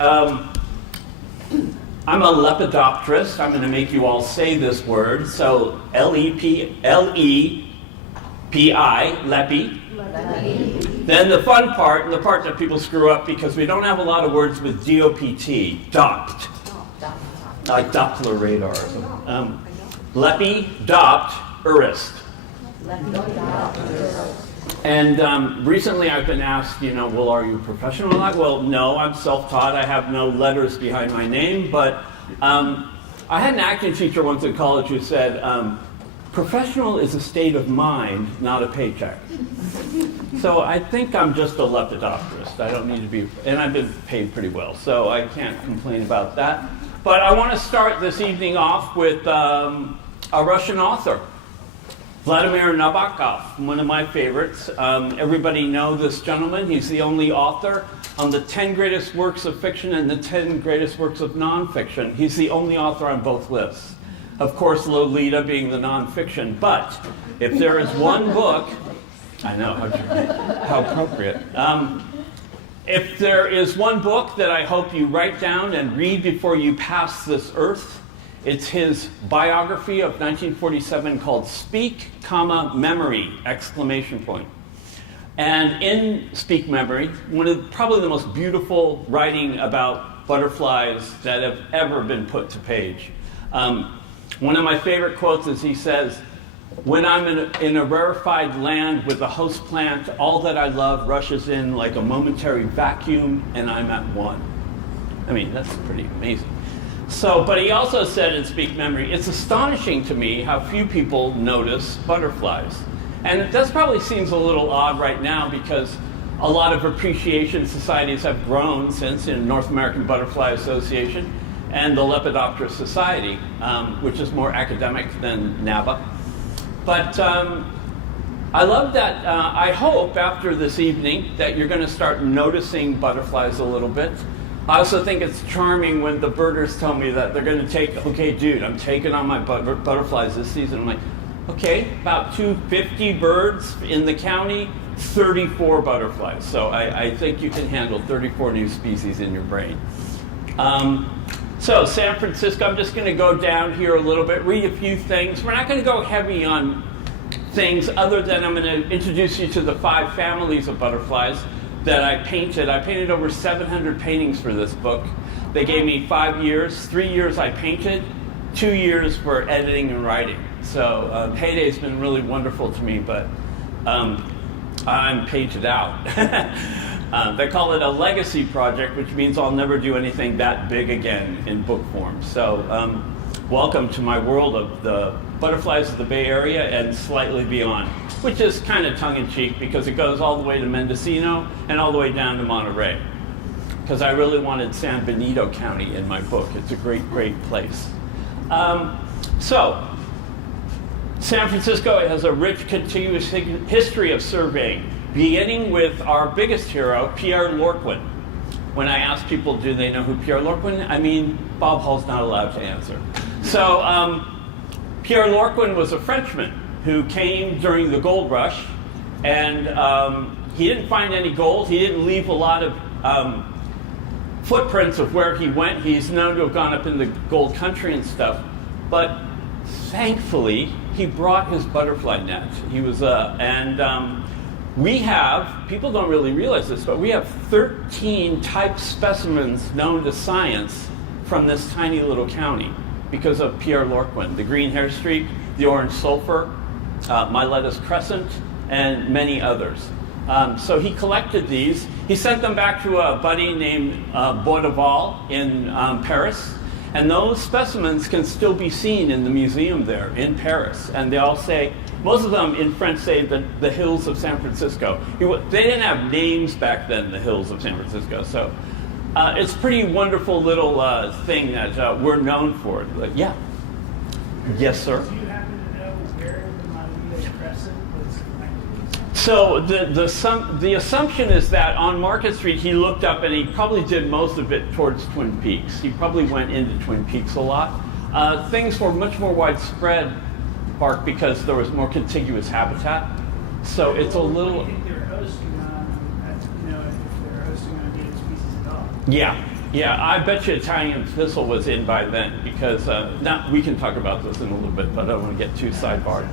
I'm a lepidopterist. I'm going to make you all say this word. So Lepi, lepi. Then the fun part, and the part that people screw up because we don't have a lot of words with D-O-P-T, dopt. Like Doppler radar or something. Lepidopterist. And recently I've been asked, well, are you a professional? Well, no, I'm self-taught. I have no letters behind my name. But I had an acting teacher once in college who said, professional is a state of mind, not a paycheck. So I think I'm just a lepidopterist. I don't need to be, and I've been paid pretty well, so I can't complain about that. But I want to start this evening off with a Russian author. Vladimir Nabokov, one of my favorites. Everybody know this gentleman. He's the only author on the 10 greatest works of fiction and the 10 greatest works of nonfiction. He's the only author on both lists. Of course, Lolita being the nonfiction. But if there is one book, I know, how appropriate. If there is one book that I hope you write down and read before you pass this earth, it's his biography of 1947 called Speak, Memory, ! And in Speak Memory, one of probably the most beautiful writing about butterflies that have ever been put to page. One of my favorite quotes is he says, "When I'm in a rarefied land with a host plant, all that I love rushes in like a momentary vacuum, and I'm at one." I mean, that's pretty amazing. So, but he also said in Speak Memory, it's astonishing to me how few people notice butterflies. And that probably seems a little odd right now because a lot of appreciation societies have grown since in North American Butterfly Association and the Lepidoptera Society, which is more academic than NABA. But I love that. I hope after this evening that you're going to start noticing butterflies a little bit. I also think it's charming when the birders tell me that they're going to take, okay, dude, I'm taking on my butterflies this season. I'm like, okay, about 250 birds in the county, 34 butterflies. So I think you can handle 34 new species in your brain. So San Francisco, I'm just going to go down here a little bit, read a few things. We're not going to go heavy on things other than I'm going to introduce you to the 5 families of butterflies that I painted. I painted over 700 paintings for this book. They gave me 5 years. 3 years I painted, 2 years for editing and writing. So Payday's been really wonderful to me, but I'm painted out. They call it a legacy project, which means I'll never do anything that big again in book form. So welcome to my world of the butterflies of the Bay Area and slightly beyond, which is kind of tongue-in-cheek because it goes all the way to Mendocino and all the way down to Monterey. Because I really wanted San Benito County in my book. It's a great, great place. So San Francisco has a rich, contiguous history of surveying, beginning with our biggest hero, Pierre Lorquin. When I ask people, do they know who Pierre Lorquin? I mean, Bob Hall's not allowed to answer. So Pierre Lorquin was a Frenchman who came during the gold rush, and he didn't find any gold. He didn't leave a lot of footprints of where he went. He's known to have gone up in the gold country and stuff, but thankfully, he brought his butterfly net. He was we have, people don't really realize this, but we have 13 type specimens known to science from this tiny little county because of Pierre Lorquin. The green hair streak, the orange sulfur, Miletus crescent, and many others. So he collected these. He sent them back to a buddy named Baudeval in Paris. And those specimens can still be seen in the museum there in Paris. And they all say, most of them in French say the hills of San Francisco. They didn't have names back then, the hills of San Francisco. So it's a pretty wonderful little thing that we're known for. But, yeah. Yes, sir? Do you happen to know where the Miletus crescent was collected? So the assumption is that on Market Street he looked up and he probably did most of it towards Twin Peaks. He probably went into Twin Peaks a lot. Things were much more widespread, Mark, because there was more contiguous habitat. So it's a little. I think they were hosting on, if they were hosting on native species at all. Yeah, Yeah, I bet you Italian thistle was in by then because now we can talk about this in a little bit, but I don't want to get too sidebarred.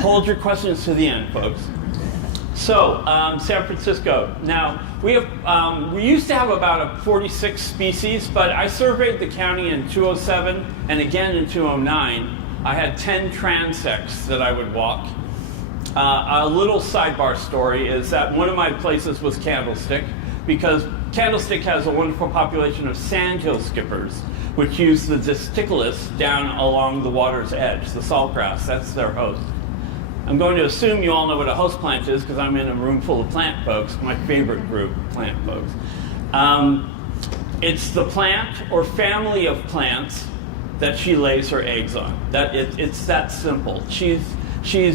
Hold your questions to the end, folks. So, San Francisco. Now, we used to have about 46 species, but I surveyed the county in 2007 and again in 2009. I had 10 transects that I would walk. A little sidebar story is that one of my places was Candlestick, because Candlestick has a wonderful population of sandhill skippers, which use the disticulus down along the water's edge, the saltgrass. That's their host. I'm going to assume you all know what a host plant is because I'm in a room full of plant folks, my favorite group, plant folks. It's the plant or family of plants that she lays her eggs on. It's that simple. She's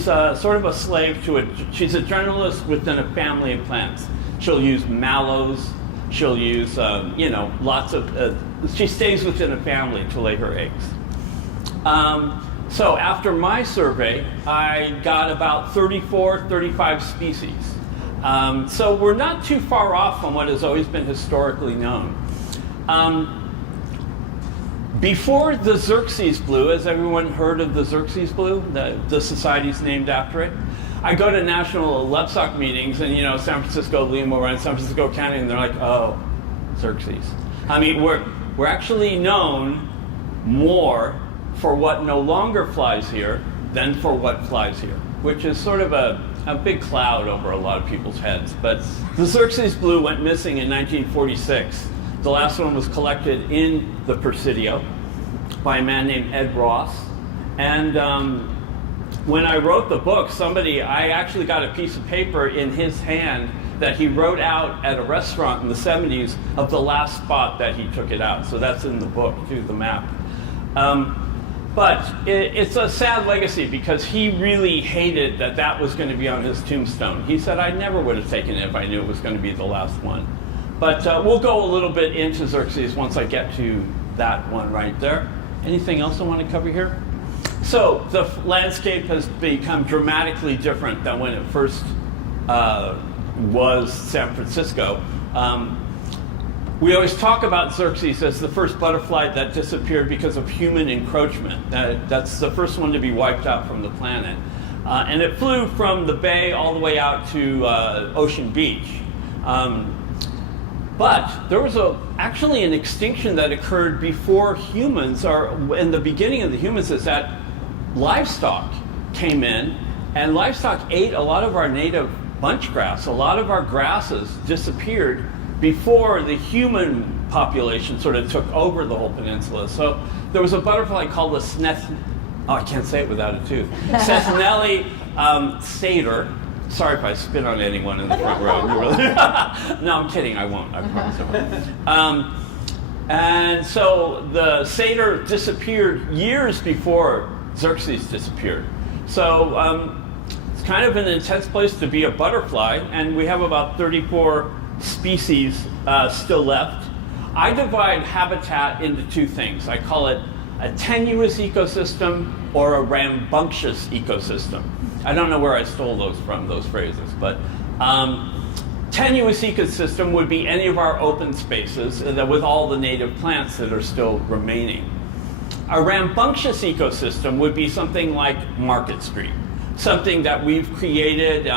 sort of a slave to it. She's a generalist within a family of plants. She'll use mallows. She'll use, lots of, she stays within a family to lay her eggs. So after my survey, I got about 34, 35 species. So we're not too far off from what has always been historically known. Before the Xerxes blue, has everyone heard of the Xerxes blue? The society's named after it. I go to national livestock meetings, and San Francisco, Lima, we're in San Francisco County, and they're like, "Oh, Xerxes." I mean, we're actually known more for what no longer flies here than for what flies here, which is sort of a big cloud over a lot of people's heads. But the Xerxes blue went missing in 1946. The last one was collected in the Presidio by a man named Ed Ross. And when I wrote the book, I actually got a piece of paper in his hand that he wrote out at a restaurant in the 70s of the last spot that he took it out. So that's in the book, too, the map. But it's a sad legacy because he really hated that was going to be on his tombstone. He said, "I never would have taken it if I knew it was going to be the last one." But we'll go a little bit into Xerxes once I get to that one right there. Anything else I want to cover here? So the landscape has become dramatically different than when it first was San Francisco. We always talk about Xerxes as the first butterfly that disappeared because of human encroachment. That's the first one to be wiped out from the planet. And it flew from the bay all the way out to Ocean Beach. But there was actually an extinction that occurred before humans, or in the beginning of the humans, is that livestock came in, and livestock ate a lot of our native bunch grass. A lot of our grasses disappeared before the human population sort of took over the whole peninsula. So there was a butterfly called the I can't say it without a tooth. Cessnelli satyr. Sorry if I spit on anyone in the front row. No, I'm kidding. I won't. I promise I won't. And so the satyr disappeared years before Xerxes disappeared. So it's kind of an intense place to be a butterfly, and we have about 34 species still left. I divide habitat into two things. I call it a tenuous ecosystem or a rambunctious ecosystem. I don't know where I stole those from, those phrases, but tenuous ecosystem would be any of our open spaces with all the native plants that are still remaining. A rambunctious ecosystem would be something like Market Street, something that we've created.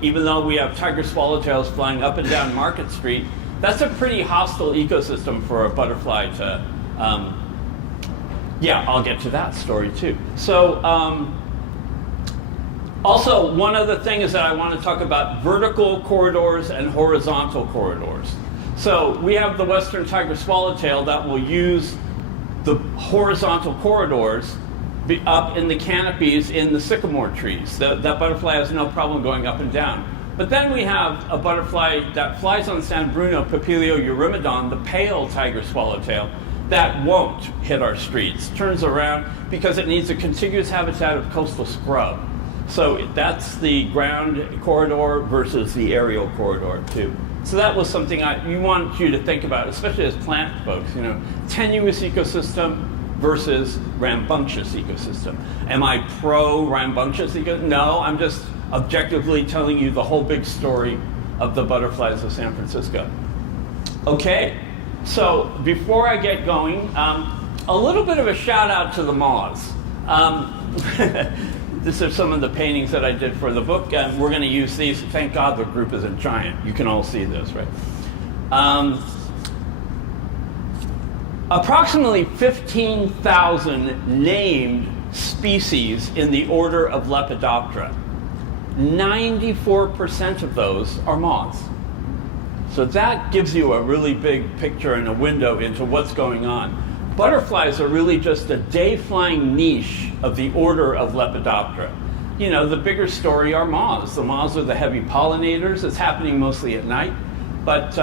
Even though we have tiger swallowtails flying up and down Market Street, that's a pretty hostile ecosystem for a butterfly to, I'll get to that story too. So also, one other thing is that I want to talk about vertical corridors and horizontal corridors. So we have the western tiger swallowtail that will use the horizontal corridors up in the canopies in the sycamore trees. That butterfly has no problem going up and down. But then we have a butterfly that flies on San Bruno, Papilio eurymedon, the pale tiger swallowtail, that won't hit our streets, turns around because it needs a contiguous habitat of coastal scrub. So that's the ground corridor versus the aerial corridor too. So that was something you want you to think about, especially as plant folks, tenuous ecosystem versus rambunctious ecosystem. Am I pro rambunctious ecosystem? No, I'm just objectively telling you the whole big story of the butterflies of San Francisco. Okay, So before I get going, a little bit of a shout out to the moths. These are some of the paintings that I did for the book, and we're going to use these. Thank God the group isn't giant. You can all see this, right? Approximately 15,000 named species in the order of Lepidoptera. 94% of those are moths. So that gives you a really big picture and a window into what's going on. Butterflies are really just a day-flying niche of the order of Lepidoptera. You know, the bigger story are moths. The moths are the heavy pollinators. It's happening mostly at night. But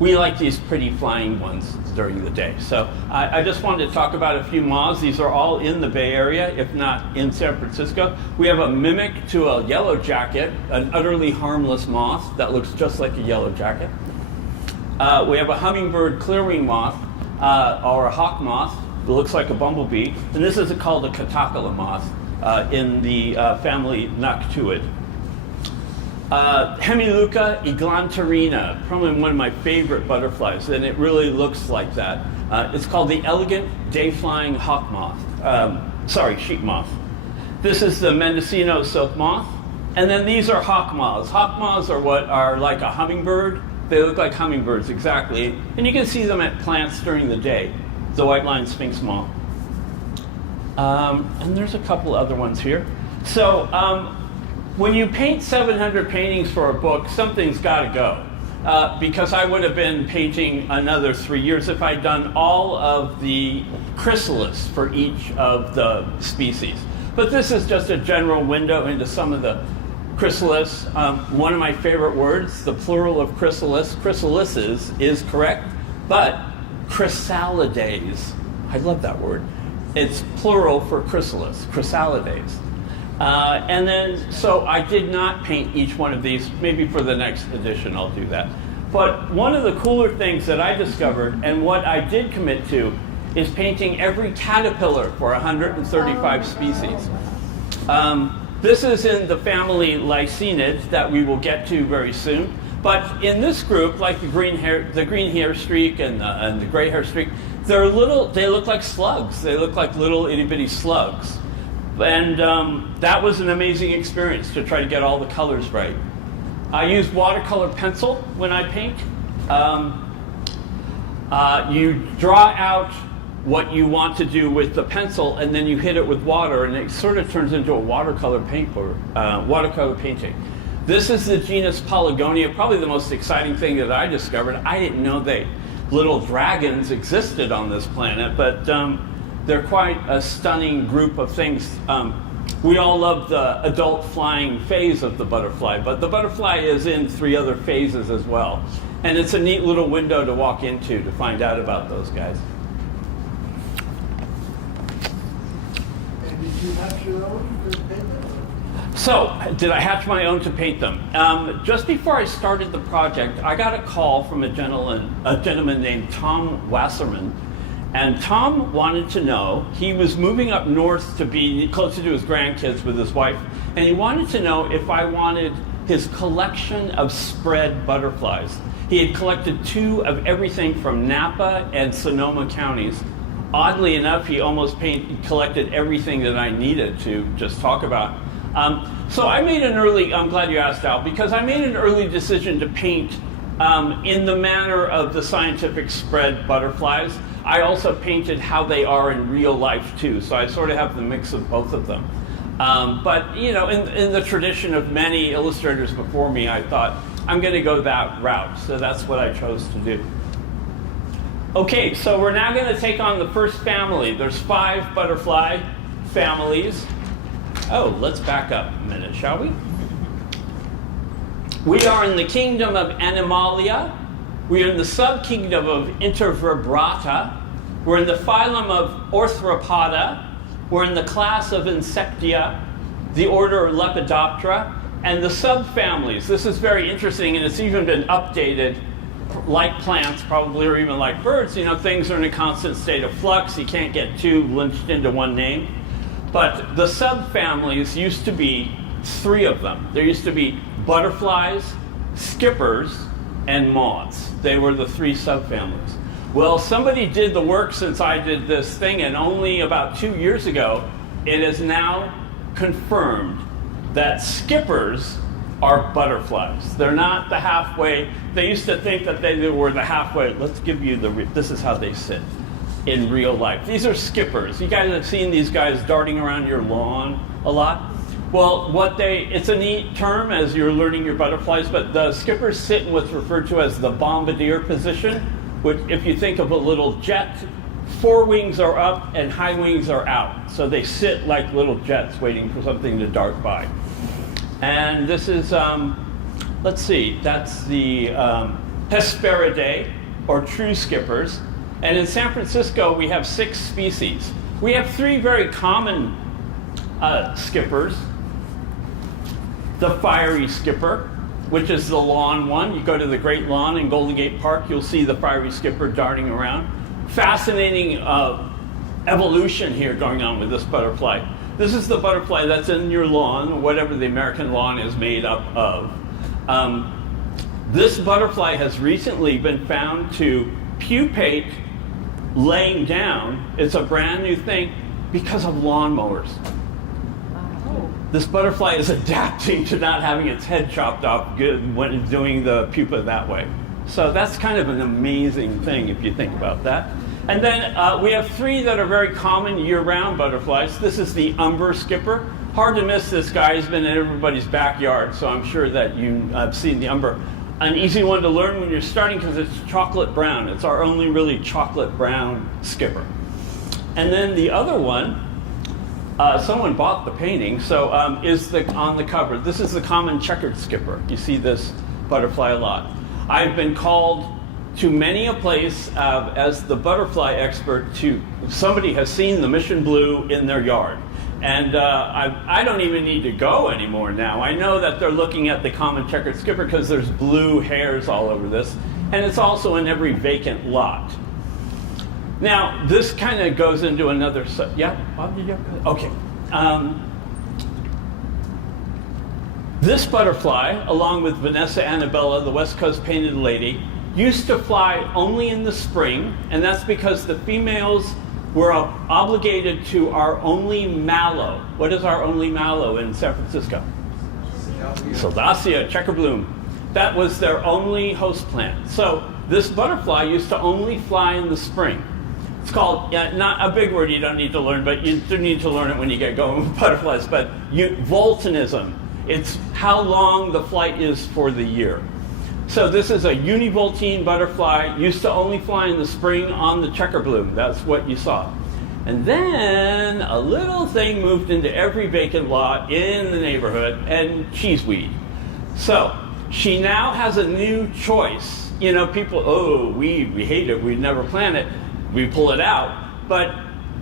we like these pretty flying ones during the day. So I just wanted to talk about a few moths. These are all in the Bay Area, if not in San Francisco. We have a mimic to a yellow jacket, an utterly harmless moth that looks just like a yellow jacket. We have a hummingbird clearwing moth, or a hawk moth. It looks like a bumblebee. And this is called a catocala moth in the family Noctuid. Hemiluca eglanterina, probably one of my favorite butterflies, and it really looks like that. It's called the elegant day-flying hawk moth. Sheep moth. This is the Mendocino silk moth. And then these are hawk moths. Hawk moths are what are like a hummingbird. They look like hummingbirds, exactly. And you can see them at plants during the day. The white-lined sphinx moth. And there's a couple other ones here. So when you paint 700 paintings for a book, something's got to go. Because I would have been painting another 3 years if I'd done all of the chrysalis for each of the species. But this is just a general window into some of the chrysalis. One of my favorite words, the plural of chrysalis, chrysalises, is correct, but chrysalides, I love that word. It's plural for chrysalis, chrysalides. And then, so I did not paint each one of these. Maybe for the next edition I'll do that. But one of the cooler things that I discovered, and what I did commit to, is painting every caterpillar for 135 species. This is in the family Lycaenids that we will get to very soon. But in this group, like the green hair streak and the gray hair streak, they look like slugs. They look like little itty bitty slugs. And that was an amazing experience to try to get all the colors right. I use watercolor pencil when I paint. You draw out what you want to do with the pencil, and then you hit it with water, and it sort of turns into a watercolor painting. This is the genus Polygonia, probably the most exciting thing that I discovered. I didn't know little dragons existed on this planet, but they're quite a stunning group of things. We all love the adult flying phase of the butterfly, but the butterfly is in 3 other phases as well. And it's a neat little window to walk into to find out about those guys. And did you hatch your own to paint them? So, did I hatch my own to paint them? Just before I started the project, I got a call from a gentleman named Tom Wasserman. And Tom wanted to know, he was moving up north to be closer to his grandkids with his wife, and he wanted to know if I wanted his collection of spread butterflies. He had collected 2 of everything from Napa and Sonoma counties. Oddly enough, he almost collected everything that I needed to just talk about. So I made I'm glad you asked, Al, because I made an early decision to paint in the manner of the scientific spread butterflies. I also painted how they are in real life too, so I sort of have the mix of both of them. But you know, in the tradition of many illustrators before me, I thought I'm going to go that route, so that's what I chose to do. Okay, so we're now going to take on the first family. There's 5 butterfly families. Oh, let's back up a minute, shall we? We are in the kingdom of Animalia. We are in the subkingdom of Intervertebrata. We're in the phylum of Arthropoda. We're in the class of Insectia, the order of Lepidoptera, and the subfamilies. This is very interesting, and it's even been updated. Like plants, probably, or even like birds, you know, things are in a constant state of flux. You can't get 2 lynched into one name. But the subfamilies used to be 3 of them. There used to be butterflies, skippers, and moths. They were the three subfamilies. Well, somebody did the work since I did this thing, and only about 2 years ago, it is now confirmed that skippers are butterflies. They're not the halfway. They used to think that they were the halfway. Let's give you this is how they sit in real life. These are skippers. You guys have seen these guys darting around your lawn a lot. Well, it's a neat term as you're learning your butterflies, but the skippers sit in what's referred to as the bombardier position, which if you think of a little jet, fore wings are up and high wings are out. So they sit like little jets waiting for something to dart by. And this is, let's see, that's the Hesperidae, or true skippers. And in San Francisco, we have 6 species. We have 3 very common skippers. The fiery skipper, which is the lawn one. You go to the Great Lawn in Golden Gate Park, you'll see the fiery skipper darting around. Fascinating evolution here going on with this butterfly. This is the butterfly that's in your lawn, whatever the American lawn is made up of. This butterfly has recently been found to pupate laying down. It's a brand new thing because of lawnmowers. This butterfly is adapting to not having its head chopped off when it's doing the pupa that way. So that's kind of an amazing thing if you think about that. And then we have 3 that are very common year-round butterflies. This is the umber skipper. Hard to miss this guy. He's been in everybody's backyard, so I'm sure that you've seen the umber. An easy one to learn when you're starting because it's chocolate brown. It's our only really chocolate brown skipper. And then the other one, someone bought the painting, so is on the cover. This is the common checkered skipper. You see this butterfly a lot. I've been called to many a place as the butterfly expert. Somebody has seen the mission blue in their yard. And I don't even need to go anymore now. I know that they're looking at the common checkered skipper because there's blue hairs all over this. And it's also in every vacant lot. Now, this kind of goes into another, yeah, Bob, did you have, okay. This butterfly, along with Vanessa Annabella, the West Coast painted lady, used to fly only in the spring, and that's because the females were obligated to our only mallow. What is our only mallow in San Francisco? Soldacia, checker bloom. That was their only host plant. So this butterfly used to only fly in the spring. It's called, not a big word you don't need to learn, but you do need to learn it when you get going with butterflies, but voltinism. It's how long the flight is for the year. So this is a univoltine butterfly, used to only fly in the spring on the checker bloom. That's what you saw. And then a little thing moved into every vacant lot in the neighborhood, and cheeseweed. So she now has a new choice. You know, people, oh, we hate it, we'd never plant it. We pull it out, but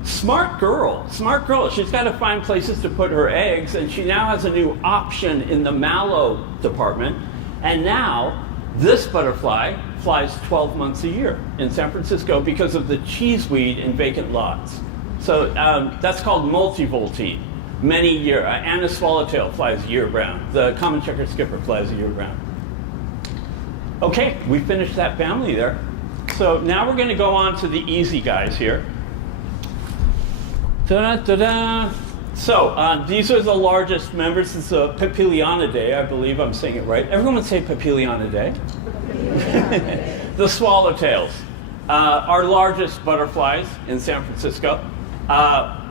smart girl, she's got to find places to put her eggs, and she now has a new option in the mallow department, and now this butterfly flies 12 months a year in San Francisco because of the cheeseweed in vacant lots. So that's called multivoltine, many year. Anna's swallowtail flies year-round. The common checkered skipper flies year-round. Okay, we finished that family there. So now we're going to go on to the easy guys here. Da-da-da-da. So these are the largest members. It's a Papilionidae, I believe I'm saying it right. Everyone would say Papilionidae. The swallowtails, our largest butterflies in San Francisco. A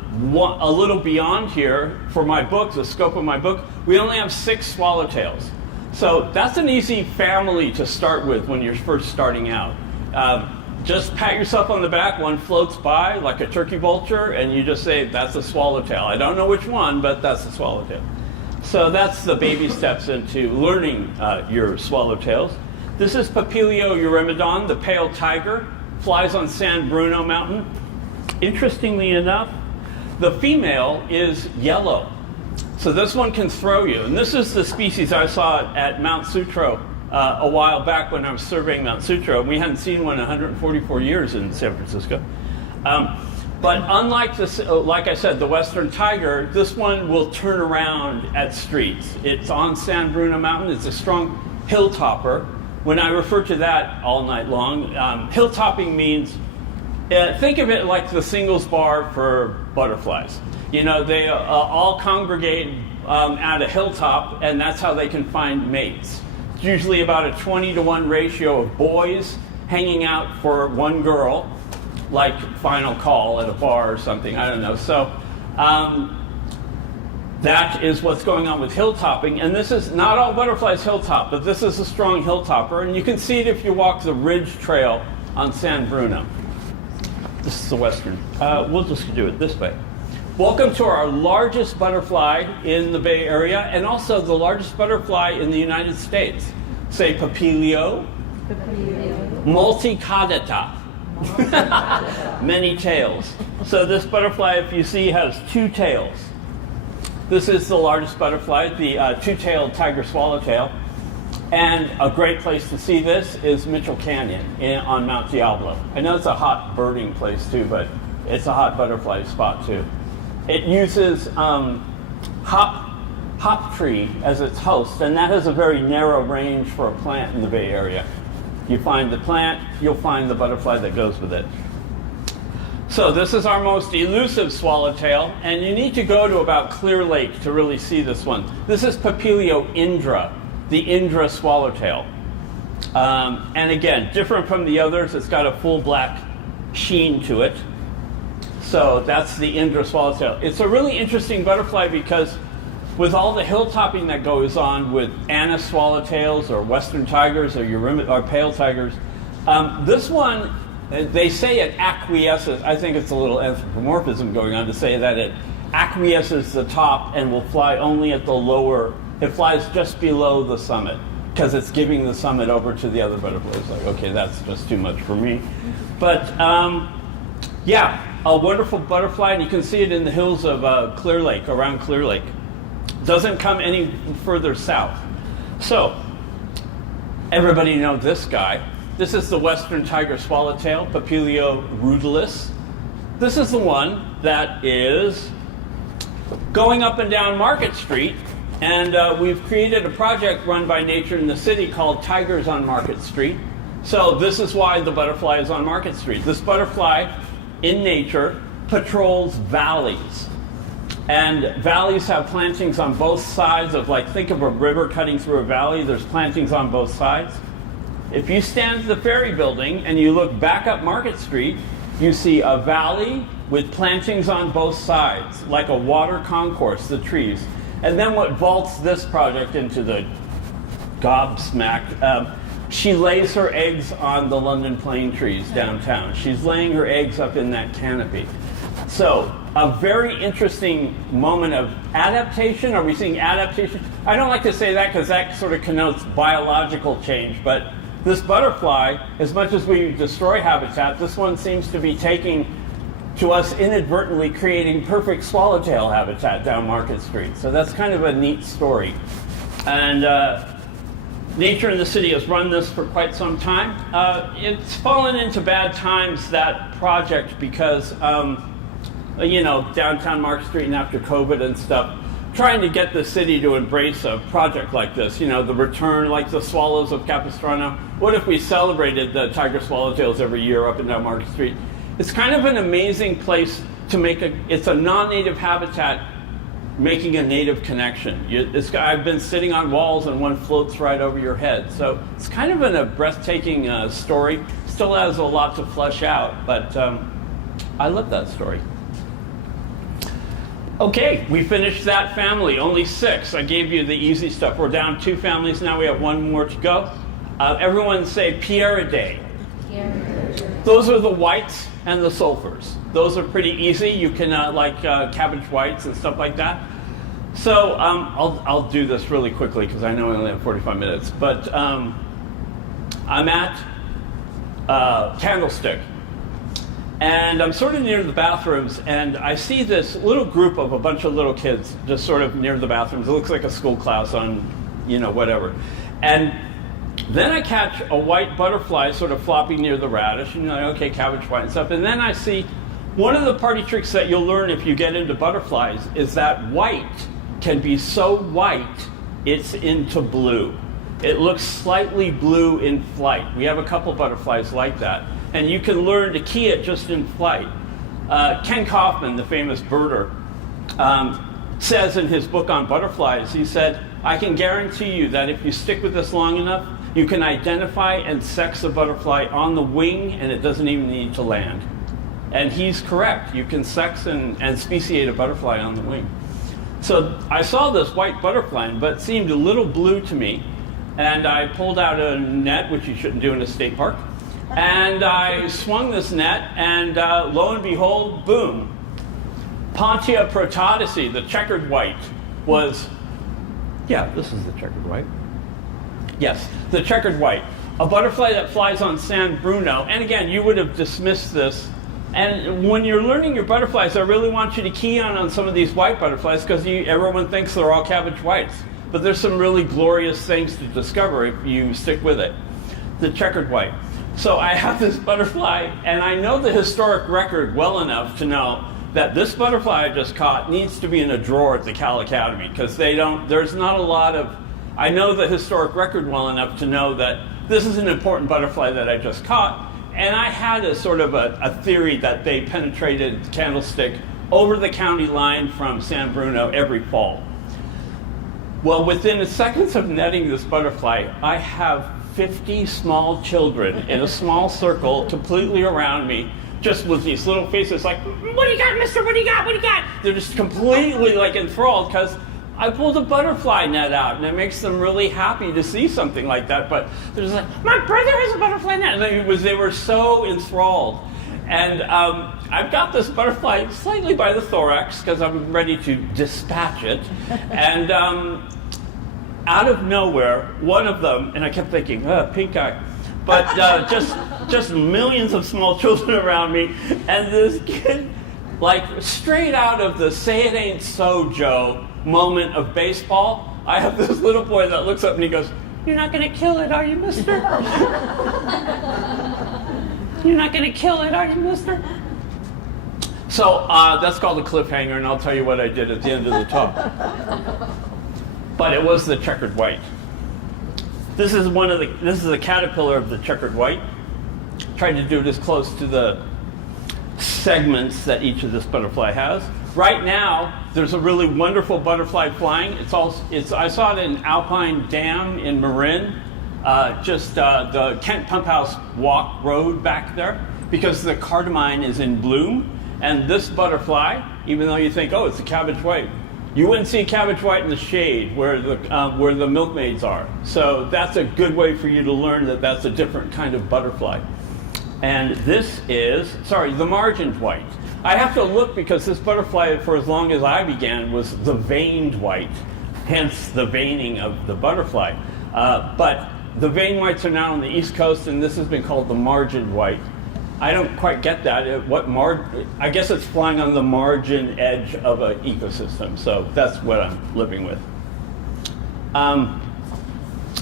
little beyond here, for my book, the scope of my book, we only have 6 swallowtails. So that's an easy family to start with when you're first starting out. Just pat yourself on the back, one floats by like a turkey vulture, and you just say, that's a swallowtail. I don't know which one, but that's a swallowtail. So that's the baby steps into learning your swallowtails. This is Papilio eurymedon, the pale tiger, flies on San Bruno Mountain. Interestingly enough, the female is yellow. So this one can throw you. And this is the species I saw at Mount Sutro a while back when I was surveying Mount Sutro. We hadn't seen one in 144 years in San Francisco. But unlike this, like I said, the western tiger, this one will turn around at streets. It's on San Bruno Mountain. It's a strong hill topper. when I refer to that all night long, hilltopping means, think of it like the singles bar for butterflies. You know, they all congregate at a hilltop, and that's how they can find mates. It's usually about a 20-to-1 ratio of boys hanging out for one girl, like Final Call at a bar or something, I don't know. So that is what's going on with hilltopping, and this is not all butterflies hilltop, but this is a strong hilltopper, and you can see it if you walk the Ridge Trail on San Bruno. This is the western. We'll just do it this way. Welcome to our largest butterfly in the Bay Area, and also the largest butterfly in the United States. Say Papilio. Multicauda. Many tails. So this butterfly, if you see, has 2 tails. This is the largest butterfly, the two-tailed tiger swallowtail. And a great place to see this is Mitchell Canyon on Mount Diablo. I know it's a hot birding place too, but it's a hot butterfly spot too. It uses hop tree as its host, and that has a very narrow range for a plant in the Bay Area. You find the plant, you'll find the butterfly that goes with it. So this is our most elusive swallowtail, and you need to go to about Clear Lake to really see this one. This is Papilio indra, the Indra swallowtail. And again, different from the others, it's got a full black sheen to it. So that's the Indra swallowtail. It's a really interesting butterfly because with all the hilltopping that goes on with Annis swallowtails or western tigers or pale tigers, this one, they say it acquiesces. I think it's a little anthropomorphism going on to say that it acquiesces the top and will fly only at the lower. It flies just below the summit because it's giving the summit over to the other butterflies. Like, okay, that's just too much for me. But yeah, a wonderful butterfly, and you can see it in the hills of Clear Lake, around Clear Lake. Doesn't come any further south. So, everybody know this guy. This is the western tiger swallowtail, Papilio rudilis. This is the one that is going up and down Market Street, and we've created a project run by Nature in the City called Tigers on Market Street. So this is why the butterfly is on Market Street. This butterfly, in nature, patrols valleys. And valleys have plantings on both sides of, like, think of a river cutting through a valley. There's plantings on both sides. If you stand at the ferry building and you look back up Market Street, you see a valley with plantings on both sides, like a water concourse, the trees. And then what vaults this project into the gobsmacked, she lays her eggs on the London plane trees downtown. She's laying her eggs up in that canopy. So, a very interesting moment of adaptation. Are we seeing adaptation? I don't like to say that because that sort of connotes biological change, but this butterfly, as much as we destroy habitat, this one seems to be taking to us inadvertently creating perfect swallowtail habitat down Market Street. So that's kind of a neat story. And Nature in the City has run this for quite some time. It's fallen into bad times, that project, because you know, downtown Market Street and after COVID and stuff, trying to get the city to embrace a project like this, you know, the return, like the swallows of Capistrano. What if we celebrated the tiger swallowtails every year up and down Market Street? It's kind of an amazing place to make it's a non-native habitat making a native connection. I've been sitting on walls and one floats right over your head. So it's kind of a breathtaking story. Still has a lot to flesh out, but I love that story. Okay, we finished that family, only 6. I gave you the easy stuff. We're down 2 families now. We have 1 more to go. Everyone say Pieridae. Those are the whites and the sulfurs. Those are pretty easy. You can like cabbage whites and stuff like that. So I'll do this really quickly because I know I only have 45 minutes. But I'm at Candlestick. And I'm sort of near the bathrooms, and I see this little group of a bunch of little kids just sort of near the bathrooms. It looks like a school class on, you know, whatever. And then I catch a white butterfly sort of flopping near the radish, and you're like, okay, cabbage white and stuff. And then I see one of the party tricks that you'll learn if you get into butterflies is that white can be so white it's into blue. it looks slightly blue in flight. We have a couple butterflies like that. And you can learn to key it just in flight. Ken Kaufman, the famous birder, says in his book on butterflies, he said, I can guarantee you that if you stick with this long enough, you can identify and sex a butterfly on the wing, and it doesn't even need to land. And he's correct. You can sex and speciate a butterfly on the wing. So I saw this white butterfly, but it seemed a little blue to me. And I pulled out a net, which you shouldn't do in a state park. And I swung this net, and lo and behold, boom. Pontia protodice, the checkered white, was, yeah, this is the checkered white. Yes, the checkered white. A butterfly that flies on San Bruno. And again, you would have dismissed this. And when you're learning your butterflies, I really want you to key on some of these white butterflies, because everyone thinks they're all cabbage whites. But there's some really glorious things to discover if you stick with it. The checkered white. So I have this butterfly, and I know the historic record well enough to know that this butterfly I just caught needs to be in a drawer at the Cal Academy, because there's not a lot of, I know the historic record well enough to know that this is an important butterfly that I just caught. And I had a sort of a theory that they penetrated Candlestick over the county line from San Bruno every fall. Well, within seconds of netting this butterfly, I have 50 small children in a small circle completely around me, just with these little faces like, what do you got, mister? What do you got? What do you got? They're just completely like enthralled because I pulled a butterfly net out, and it makes them really happy to see something like that. But they're just like, my brother has a butterfly net. And they were so enthralled. And I've got this butterfly slightly by the thorax because I'm ready to dispatch it. And out of nowhere, one of them, and I kept thinking, pink eye. But just millions of small children around me, and this kid, like straight out of the say it ain't so, Joe moment of baseball, I have this little boy that looks up and he goes, you're not going to kill it, are you, mister? You're not going to kill it, are you, mister? So that's called a cliffhanger, and I'll tell you what I did at the end of the talk. But it was the checkered white. This is a caterpillar of the checkered white. Tried to do it as close to the segments that each of this butterfly has. Right now, there's a really wonderful butterfly flying. I saw it in Alpine Dam in Marin, the Kent Pump House Walk Road back there, because the cardamine is in bloom. And this butterfly, even though you think, oh, it's a cabbage white, you wouldn't see cabbage white in the shade where the milkmaids are. So that's a good way for you to learn that that's a different kind of butterfly. And this is, the margined white. I have to look because this butterfly, for as long as I began, was the veined white, hence the veining of the butterfly. But the veined whites are now on the East Coast, and this has been called the margined white. I don't quite get that. I guess it's flying on the margin edge of an ecosystem, so that's what I'm living with. And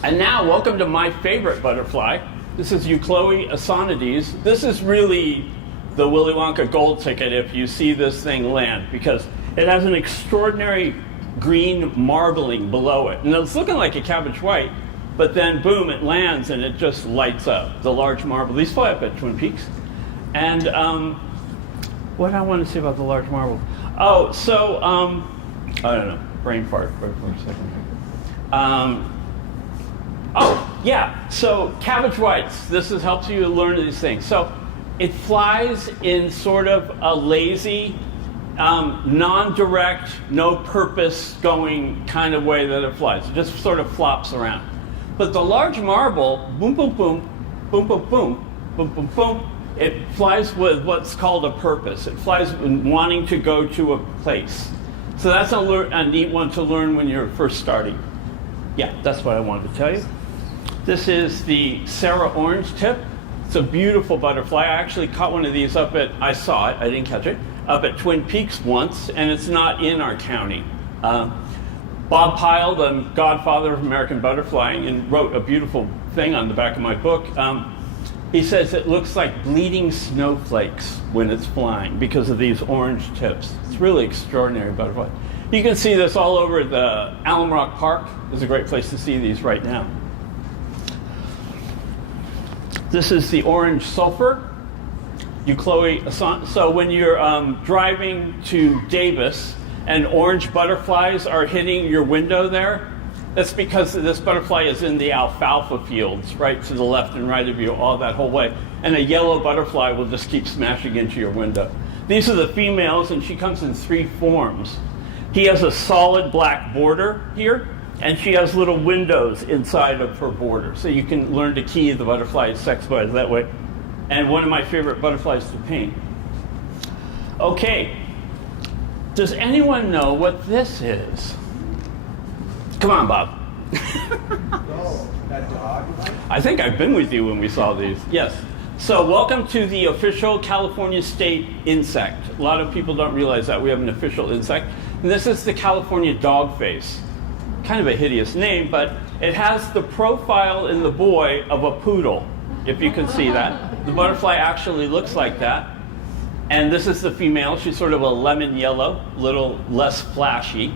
now, welcome to my favorite butterfly. This is Euchloe asonides. This is really the Willy Wonka gold ticket if you see this thing land, because it has an extraordinary green marbling below it. And it's looking like a cabbage white, but then boom, it lands and it just lights up. The large marble. These fly up at Twin Peaks. And what I want to say about the large marble. Oh, so, I don't know, brain fart for a second. Oh, yeah, so cabbage whites. This helps you learn these things. So it flies in sort of a lazy, non-direct, no purpose going kind of way that it flies. It just sort of flops around. But the large marble, boom, boom, boom, boom, boom, boom, boom, boom, boom, it flies with what's called a purpose. It flies wanting to go to a place. So that's a neat one to learn when you're first starting. Yeah, that's what I wanted to tell you. This is the Sarah orange tip. It's a beautiful butterfly. I actually caught one of these I saw it, I didn't catch it, up at Twin Peaks once, and it's not in our county. Bob Pyle, the godfather of American butterflying, and wrote a beautiful thing on the back of my book. He says it looks like bleeding snowflakes when it's flying because of these orange tips. It's really extraordinary butterfly. You can see this all over the Alum Rock Park. It's a great place to see these right now. This is the orange sulfur. So when you're driving to Davis and orange butterflies are hitting your window there, that's because this butterfly is in the alfalfa fields, right to the left and right of you, all that whole way. And a yellow butterfly will just keep smashing into your window. These are the females, and she comes in 3 forms. He has a solid black border here, and she has little windows inside of her border. So you can learn to key the butterfly's sex buzz that way. And one of my favorite butterflies to paint. Okay, does anyone know what this is? Come on, Bob. Oh, that dog? I think I've been with you when we saw these. Yes. So welcome to the official California state insect. A lot of people don't realize that we have an official insect. And this is the California dogface. Kind of a hideous name, but it has the profile in the boy of a poodle, if you can see that. The butterfly actually looks like that. And this is the female. She's sort of a lemon yellow, a little less flashy.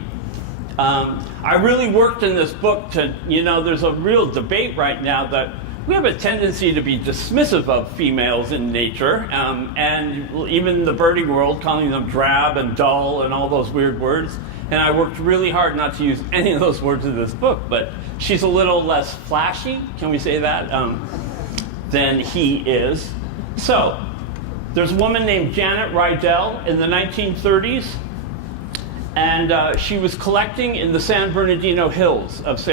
I really worked in this book to, there's a real debate right now that we have a tendency to be dismissive of females in nature, and even the birding world calling them drab and dull and all those weird words. And I worked really hard not to use any of those words in this book, but she's a little less flashy, can we say that, than he is. So there's a woman named Janet Rydell in the 1930s, and she was collecting in the San Bernardino Hills of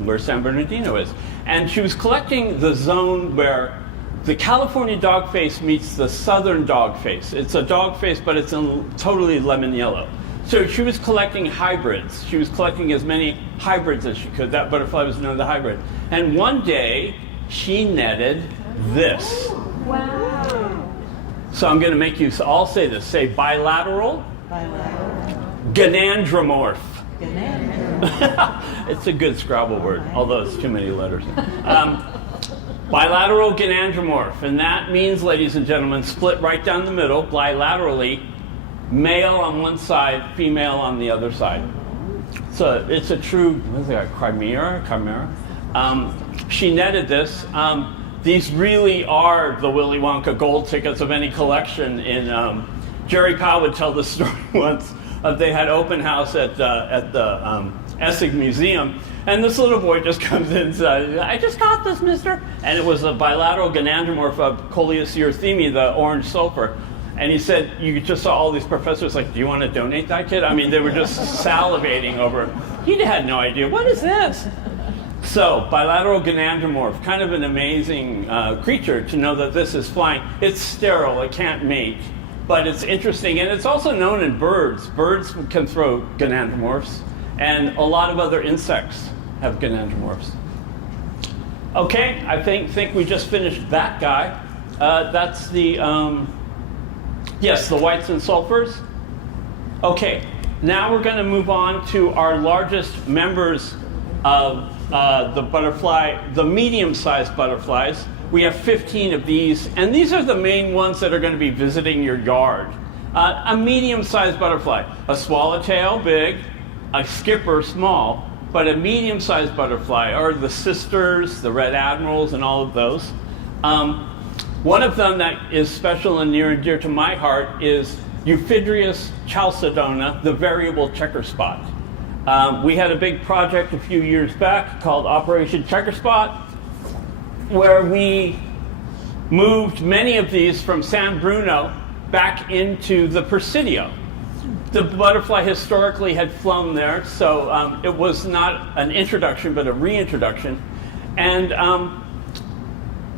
where San Bernardino is. And she was collecting the zone where the California dogface meets the southern dogface. It's a dogface, but it's totally lemon yellow. So she was collecting hybrids. She was collecting as many hybrids as she could. That butterfly was known as a hybrid. And one day, she netted this. Wow. So I'm going to make you all say this. Say bilateral. Bilateral. Ganandromorph. Ganandromorph. It's a good Scrabble word, although it's too many letters. Bilateral ganandromorph. And that means, ladies and gentlemen, split right down the middle, bilaterally, male on one side, female on the other side. So it's a true, what is it, chimera? She netted this. These really are the Willy Wonka gold tickets of any collection. Jerry Powell would tell the story once. They had open house at the Essig Museum, and this little boy just comes in and says, "I just got this, mister." And it was a bilateral ganandromorph of Coleocerotheme, the orange sulfur. And he said, you just saw all these professors like, "Do you want to donate that kid?" I mean, they were just salivating over it. He had no idea. What is this? So, bilateral ganandromorph, kind of an amazing creature to know that this is flying. It's sterile, it can't mate, but it's interesting. And it's also known in birds. Birds can throw ganandromorphs, and a lot of other insects have ganandromorphs. Okay, I think we just finished that guy. That's the, yes, the whites and sulfurs. Okay, now we're going to move on to our largest members of the butterfly, the medium-sized butterflies. We have 15 of these, and these are the main ones that are going to be visiting your yard. A medium-sized butterfly, a swallowtail, big, a skipper, small, but a medium-sized butterfly are the sisters, the red admirals, and all of those. One of them that is special and near and dear to my heart is Euphydrius chalcedona, the variable checker spot. We had a big project a few years back called Operation Checker Spot, where we moved many of these from San Bruno back into the Presidio. The butterfly historically had flown there, so it was not an introduction, but a reintroduction. And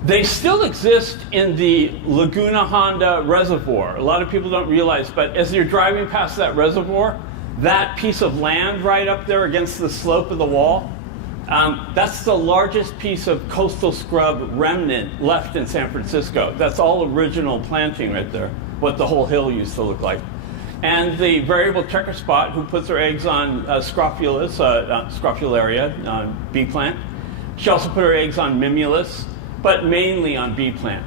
they still exist in the Laguna Honda Reservoir. A lot of people don't realize, but as you're driving past that reservoir, that piece of land right up there against the slope of the wall, that's the largest piece of coastal scrub remnant left in San Francisco. That's all original planting right there, what the whole hill used to look like. And the variable checker spot, who puts her eggs on Scrophularia, bee plant. She also put her eggs on Mimulus, but mainly on bee plant.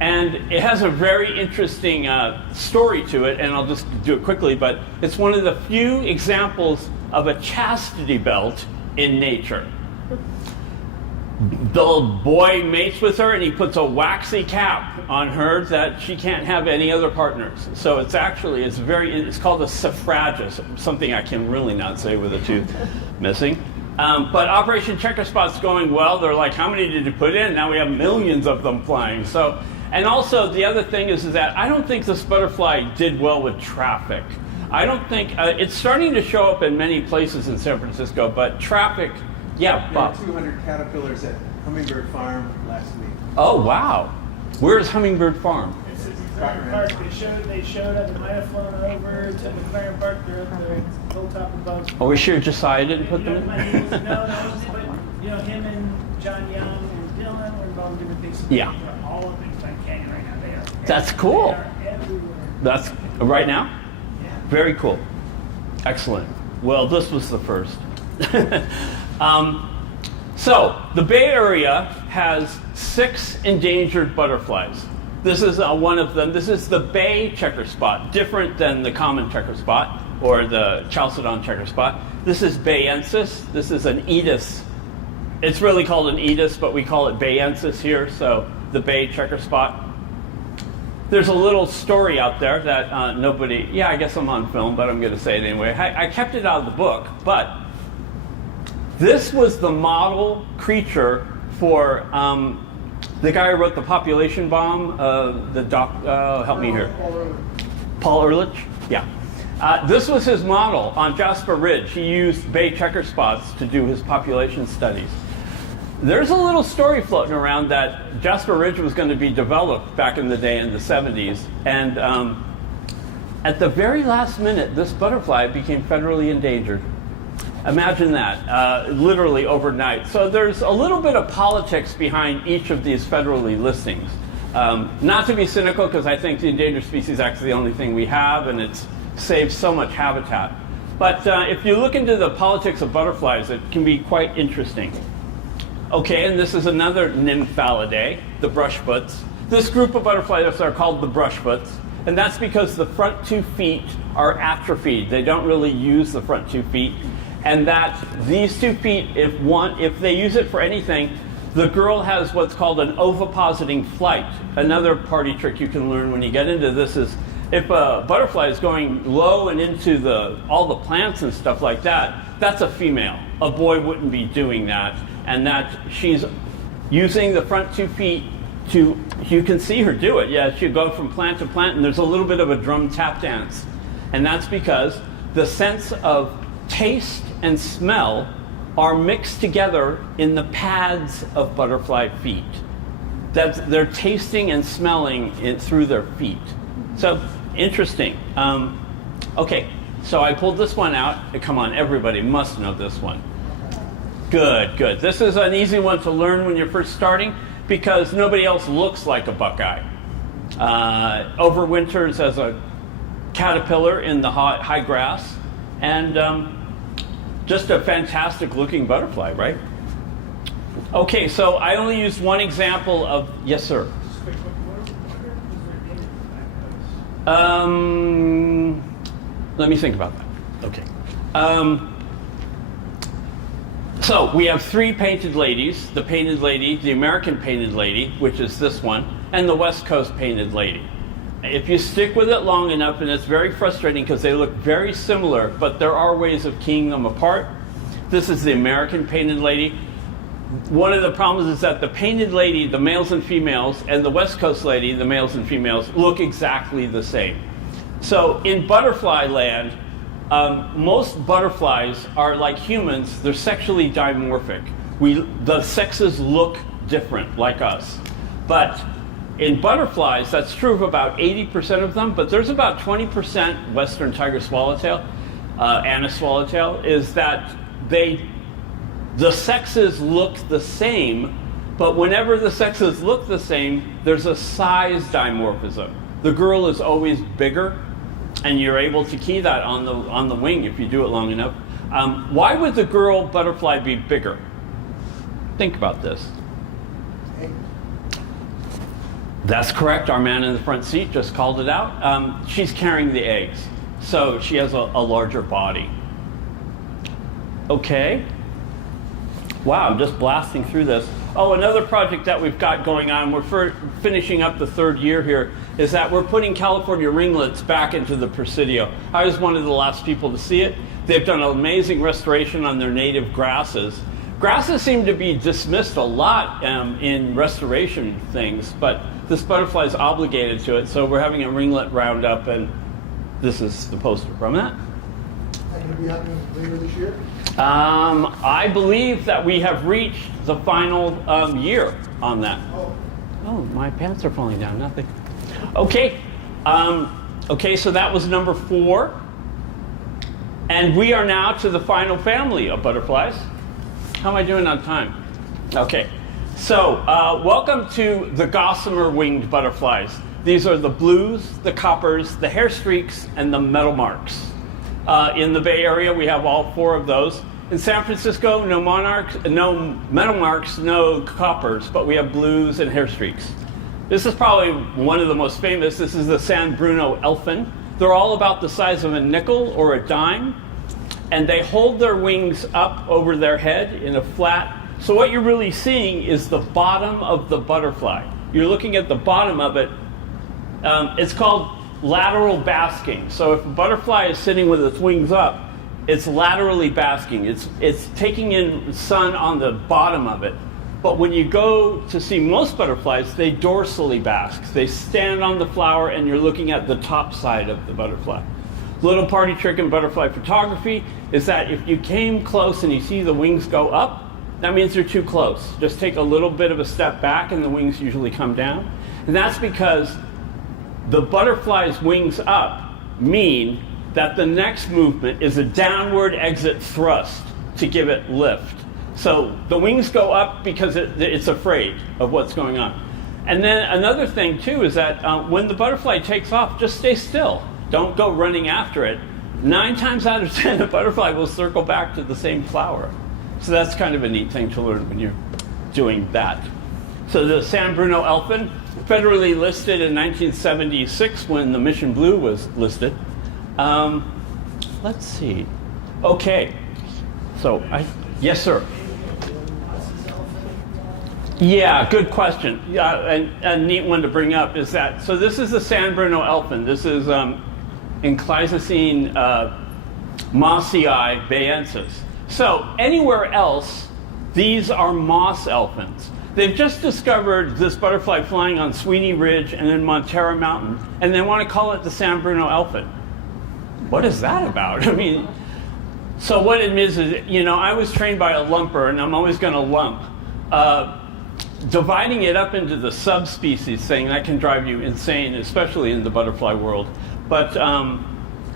And it has a very interesting story to it, and I'll just do it quickly, but it's one of the few examples of a chastity belt in nature. the boy mates with her and he puts a waxy cap on her that she can't have any other partners. So it's called a suffragus, something I can really not say with a tooth missing. But Operation Checker Spot's going well. They're like, how many did you put in? Now we have millions of them flying. So, and also the other thing is that I don't think this butterfly did well with traffic. I don't think, it's starting to show up in many places in San Francisco, but traffic, yeah, There were Bob. 200 caterpillars at Hummingbird Farm last week. Oh, wow. Where's Hummingbird Farm? It's at McLaren Park. They showed up. They might have flown over to McLaren Park. They're up there, hilltop above. Are we sure Josiah didn't put them in? No, but him and John Young and Dylan were involved in different things. Yeah. They're all up in Glen Canyon right now. They are. That's cool. They are everywhere. That's right now? Yeah. Very cool. Excellent. Well, this was the first. So, the Bay Area has 6 endangered butterflies. This is one of them. This is the bay checker spot, different than the common checker spot or the Chalcedon checker spot. This is bayensis. This is an Edis. It's really called an Edis, but we call it bayensis here, so the bay checker spot. There's a little story out there that I guess I'm on film, but I'm going to say it anyway. I kept it out of the book, but this was the model creature for the guy who wrote The Population Bomb, help me here. Paul Ehrlich? Yeah. This was his model on Jasper Ridge. He used bay checker spots to do his population studies. There's a little story floating around that Jasper Ridge was going to be developed back in the day in the 70s. And at the very last minute, this butterfly became federally endangered. Imagine that, literally overnight. So there's a little bit of politics behind each of these federally listings. Not to be cynical, because I think the Endangered Species Act is the only thing we have, and it's saved so much habitat. But if you look into the politics of butterflies, it can be quite interesting. Okay, and this is another Nymphalidae, the brushfoots. This group of butterflies are called the brushfoots, and that's because the front 2 feet are atrophied. They don't really use the front 2 feet. And that these 2 feet, if they use it for anything, the girl has what's called an ovipositing flight. Another party trick you can learn when you get into this is if a butterfly is going low and into all the plants and stuff like that, that's a female. A boy wouldn't be doing that. And that she's using the front 2 feet you can see her do it. Yeah, she'll go from plant to plant, and there's a little bit of a drum tap dance. And that's because the sense of taste and smell are mixed together in the pads of butterfly feet. They're tasting and smelling it through their feet. So, interesting. Okay, so I pulled this one out. Come on, everybody must know this one. Good, good. This is an easy one to learn when you're first starting because nobody else looks like a buckeye. Overwinters as a caterpillar in the high grass, and just a fantastic looking butterfly, right? Okay, so I only used one example of, yes sir. Let me think about that. Okay. So we have 3 painted ladies, the painted lady, the American painted lady, which is this one, and the West Coast painted lady. If you stick with it long enough, and it's very frustrating because they look very similar, but there are ways of keying them apart. This is the American painted lady. One of the problems is that the painted lady, the males and females, and the West Coast lady, the males and females, look exactly the same. So in butterfly land, most butterflies are like humans, they're sexually dimorphic. The sexes look different, like us. But in butterflies, that's true of about 80% of them, but there's about 20%, Western tiger swallowtail, Anna swallowtail, is that the sexes look the same, but whenever the sexes look the same, there's a size dimorphism. The girl is always bigger, and you're able to key that on the wing if you do it long enough. Why would the girl butterfly be bigger? Think about this. That's correct. Our man in the front seat just called it out. She's carrying the eggs, so she has a larger body. Okay. Wow, I'm just blasting through this. Oh, another project that we've got going on, we're finishing up the 3rd year here, is that we're putting California ringlets back into the Presidio. I was one of the last people to see it. They've done an amazing restoration on their native grasses. Grasses seem to be dismissed a lot in restoration things, but this butterfly is obligated to it, so we're having a ringlet roundup, and this is the poster from that. Going to be happening later this year? I believe that we have reached the final year on that. Oh, my pants are falling down. Nothing. Okay. Okay, so that was number 4. And we are now to the final family of butterflies. How am I doing on time? Okay. So, welcome to the gossamer winged butterflies. These are the blues, the coppers, the hair streaks, and the metal marks. In the Bay Area, we have all 4 of those. In San Francisco, no metal marks, no coppers, but we have blues and hair streaks. This is probably one of the most famous. This is the San Bruno elfin. They're all about the size of a nickel or a dime, and they hold their wings up over their head in a flat. So what you're really seeing is the bottom of the butterfly. You're looking at the bottom of it. It's called lateral basking. So if a butterfly is sitting with its wings up, it's laterally basking. It's taking in sun on the bottom of it. But when you go to see most butterflies, they dorsally bask. They stand on the flower and you're looking at the top side of the butterfly. Little party trick in butterfly photography is that if you came close and you see the wings go up, that means they're too close. Just take a little bit of a step back and the wings usually come down. And that's because the butterfly's wings up mean that the next movement is a downward exit thrust to give it lift. So the wings go up because it's afraid of what's going on. And then another thing too is that when the butterfly takes off, just stay still. Don't go running after it. 9 times out of 10, the butterfly will circle back to the same flower. So that's kind of a neat thing to learn when you're doing that. So the San Bruno elfin, federally listed in 1976 when the Mission Blue was listed. Let's see. Okay. So yes, sir. Yeah, good question. Yeah, and a neat one to bring up is that, so this is the San Bruno elfin. This is Enclysocene mossii bayensis. So anywhere else, these are moss elfins. They've just discovered this butterfly flying on Sweeney Ridge and then Monterey Mountain, and they want to call it the San Bruno elfin. What is that about? I mean, so what it is, you know, I was trained by a lumper, and I'm always going to lump. Dividing it up into the subspecies thing, that can drive you insane, especially in the butterfly world. But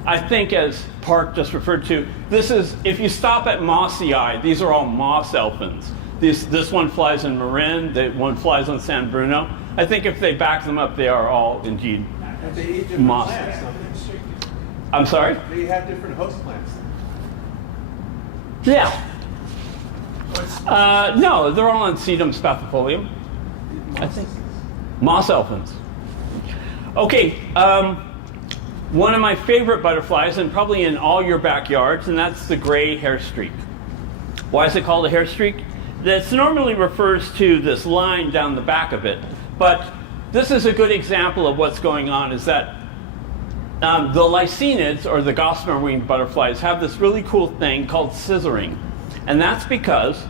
I think, as Park just referred to, this is, if you stop at mossii, these are all moss elfins. This one flies in Marin, that one flies on San Bruno. I think if they back them up, they are all indeed They eat different moss. plants, don't I'm sorry? they? They have different host plants. Yeah. No, they're all on Sedum spathifolium, I think. Moss elfins. Okay, one of my favorite butterflies, and probably in all your backyards, and that's the gray hair streak. Why is it called a hair streak? This normally refers to this line down the back of it, but this is a good example of what's going on, is that the lycaenids, or the gossamer winged butterflies, have this really cool thing called scissoring. And that's because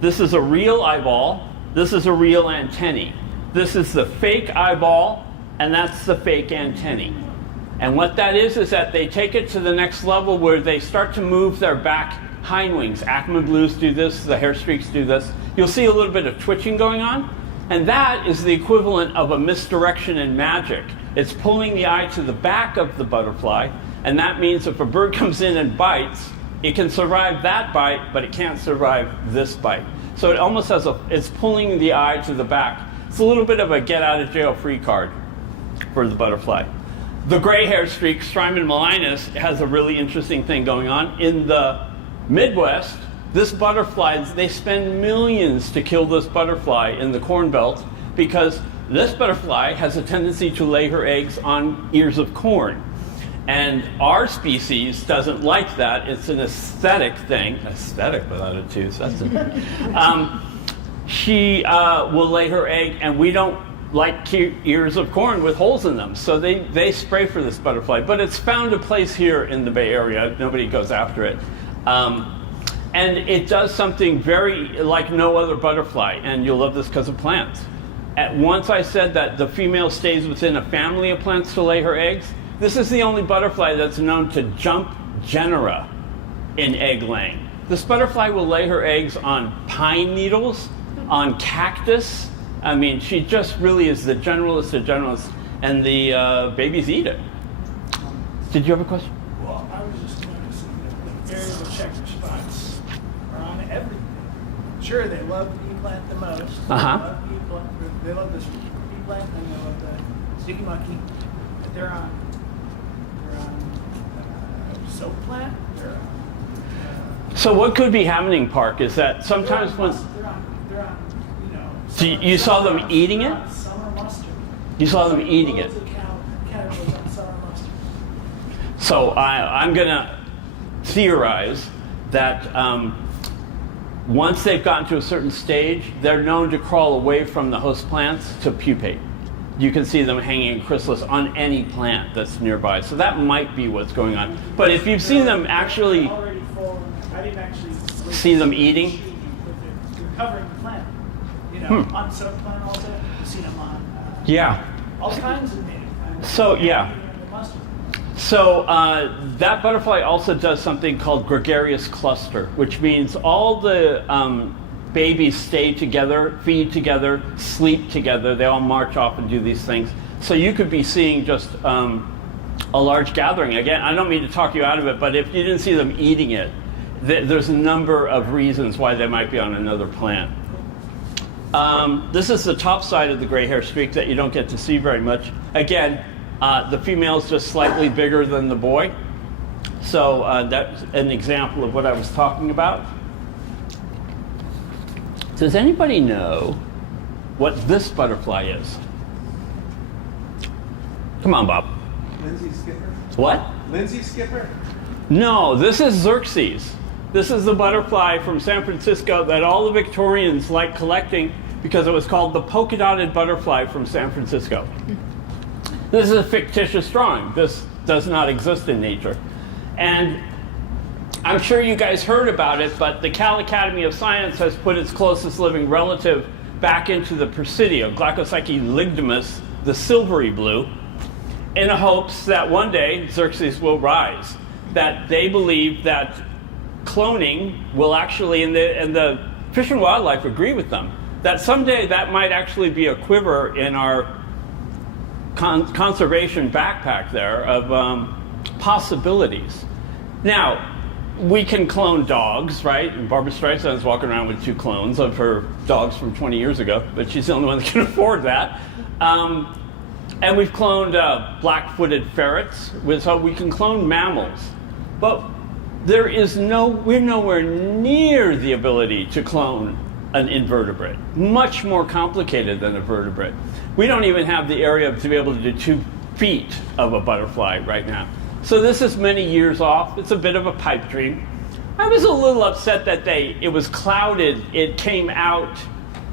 this is a real eyeball, this is a real antennae. This is the fake eyeball, and that's the fake antennae. And what that is that they take it to the next level where they start to move their back hind wings. Ackerman blues do this, the hair streaks do this. You'll see a little bit of twitching going on, and that is the equivalent of a misdirection in magic. It's pulling the eye to the back of the butterfly, and that means if a bird comes in and bites, it can survive that bite, but it can't survive this bite. So it almost has it's pulling the eye to the back. It's a little bit of a get out of jail free card for the butterfly. The gray hair streak, Strymon malinus, has a really interesting thing going on. In the Midwest, this butterfly, they spend millions to kill this butterfly in the Corn Belt because this butterfly has a tendency to lay her eggs on ears of corn. And our species doesn't like that. It's an aesthetic thing. Aesthetic without a tooth. That's it. she will lay her egg, and we don't like ears of corn with holes in them, so they spray for this butterfly. But it's found a place here in the Bay Area. Nobody goes after it. And it does something very like no other butterfly, and you'll love this because of plants. Once I said that the female stays within a family of plants to lay her eggs, this is the only butterfly that's known to jump genera in egg laying. This butterfly will lay her eggs on pine needles, on cactus. I mean, she just really is the generalist of generalists, and the babies eat it. Did you have a question? Well, I was just noticing that the variable checker spots are on everything. Sure, they love the bee plant the most. Uh-huh. They love this bee plant, and they love the sticky monkey. But they're on soap plant. They're on. So what could be happening, Park, is that sometimes when They're on, you know. So you saw them eating it? Summer mustard. You saw them eating it. Loads of caterpillars on summer mustard. So I'm going to theorize that once they've gotten to a certain stage, they're known to crawl away from the host plants to pupate. You can see them hanging in chrysalis on any plant that's nearby. So that might be what's going on. But if you've seen them actually Already formed. I didn't actually see them eating, They're covering the plant. You know, on soap plant also. You've seen them on yeah. all kinds of native plants. So, yeah. The mustard. So that butterfly also does something called gregarious cluster, which means all the babies stay together, feed together, sleep together. They all march off and do these things. So you could be seeing just a large gathering. Again, I don't mean to talk you out of it, but if you didn't see them eating it, there's a number of reasons why they might be on another plant. This is the top side of the gray hair streak that you don't get to see very much. Again, the female's just slightly bigger than the boy. So that's an example of what I was talking about. Does anybody know what this butterfly is? Come on, Bob. Lindsay Skipper? What? Lindsay Skipper? No, this is Xerxes. This is the butterfly from San Francisco that all the Victorians liked collecting because it was called the polka dotted butterfly from San Francisco. This is a fictitious drawing. This does not exist in nature. And I'm sure you guys heard about it, but the Cal Academy of Science has put its closest living relative back into the Presidio, Glaucopsyche ligdamus, the silvery blue, in hopes that one day Xerxes will rise. That they believe that cloning will actually, and the Fish and Wildlife agree with them, that someday that might actually be a quiver in our conservation backpack there of possibilities. Now, we can clone dogs, right? And Barbara Streisand's walking around with 2 clones of her dogs from 20 years ago, but she's the only one that can afford that. And we've cloned black-footed ferrets, so we can clone mammals. But we're nowhere near the ability to clone an invertebrate. Much more complicated than a vertebrate. We don't even have the area to be able to do 2 feet of a butterfly right now. So this is many years off. It's a bit of a pipe dream. I was a little upset that it was clouded. It came out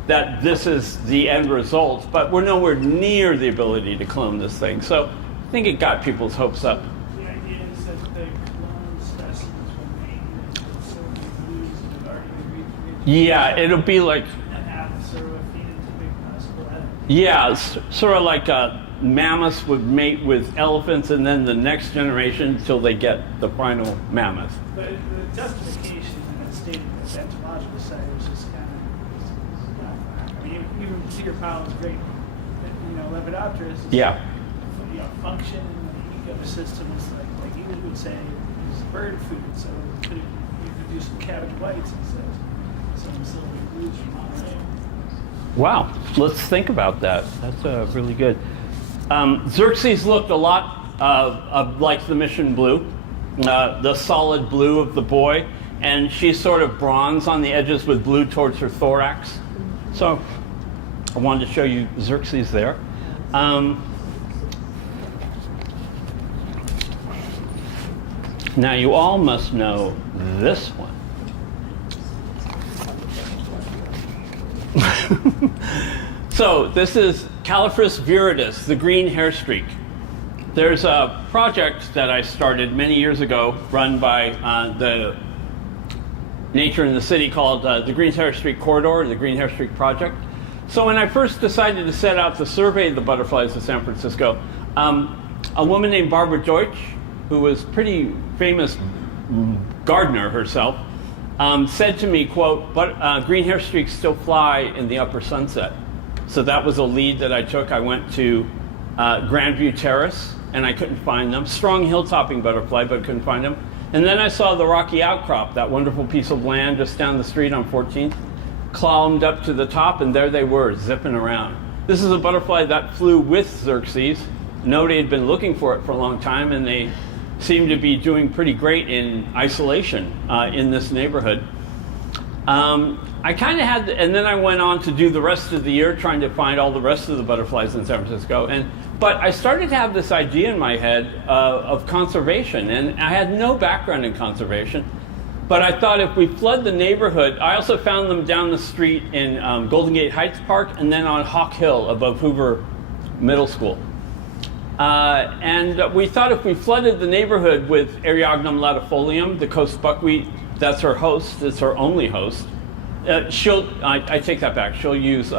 that this is the end result, but we're nowhere near the ability to clone this thing. So I think it got people's hopes up. The idea is that the clone specimens will mate with silver blues that have already been reproduced. Yeah, it'll be like, And have sort of a phenotypic possible head. yeah, sort of like mammoths would mate with elephants, and then the next generation until they get the final mammoth. But the justification in the state of the entomological side was just kind of, I mean, even Peter Powell is great. You know, lepidoptera is Yeah. function in the ecosystem is like you would say is bird food. So you could do some cabbage whites instead of some silver blues from Monterey. Wow, let's think about that. That's really good. Xerxes looked a lot like the mission blue, the solid blue of the boy, and she's sort of bronze on the edges with blue towards her thorax. So I wanted to show you Xerxes there. Now you all must know this one. So this is Calliphris viridis, the green hair streak. There's a project that I started many years ago run by the Nature in the City called the Green Hair Streak Corridor, the Green Hair Streak Project. So when I first decided to set out to survey the butterflies of San Francisco, a woman named Barbara Deutsch, who was pretty famous gardener herself, said to me, quote, "But green hair streaks still fly in the upper sunset." So that was a lead that I took. I went to Grandview Terrace, and I couldn't find them. Strong hill-topping butterfly, but couldn't find them. And then I saw the Rocky Outcrop, that wonderful piece of land just down the street on 14th, climbed up to the top, and there they were, zipping around. This is a butterfly that flew with Xerxes. Nobody had been looking for it for a long time, and they seemed to be doing pretty great in isolation in this neighborhood. I kind of had, and then I went on to do the rest of the year trying to find all the rest of the butterflies in San Francisco. But I started to have this idea in my head of conservation, and I had no background in conservation. But I thought if we flood the neighborhood, I also found them down the street in Golden Gate Heights Park and then on Hawk Hill above Hoover Middle School. And we thought if we flooded the neighborhood with Eriogonum latifolium, the coast buckwheat, that's her host, it's her only host. I take that back, she'll use,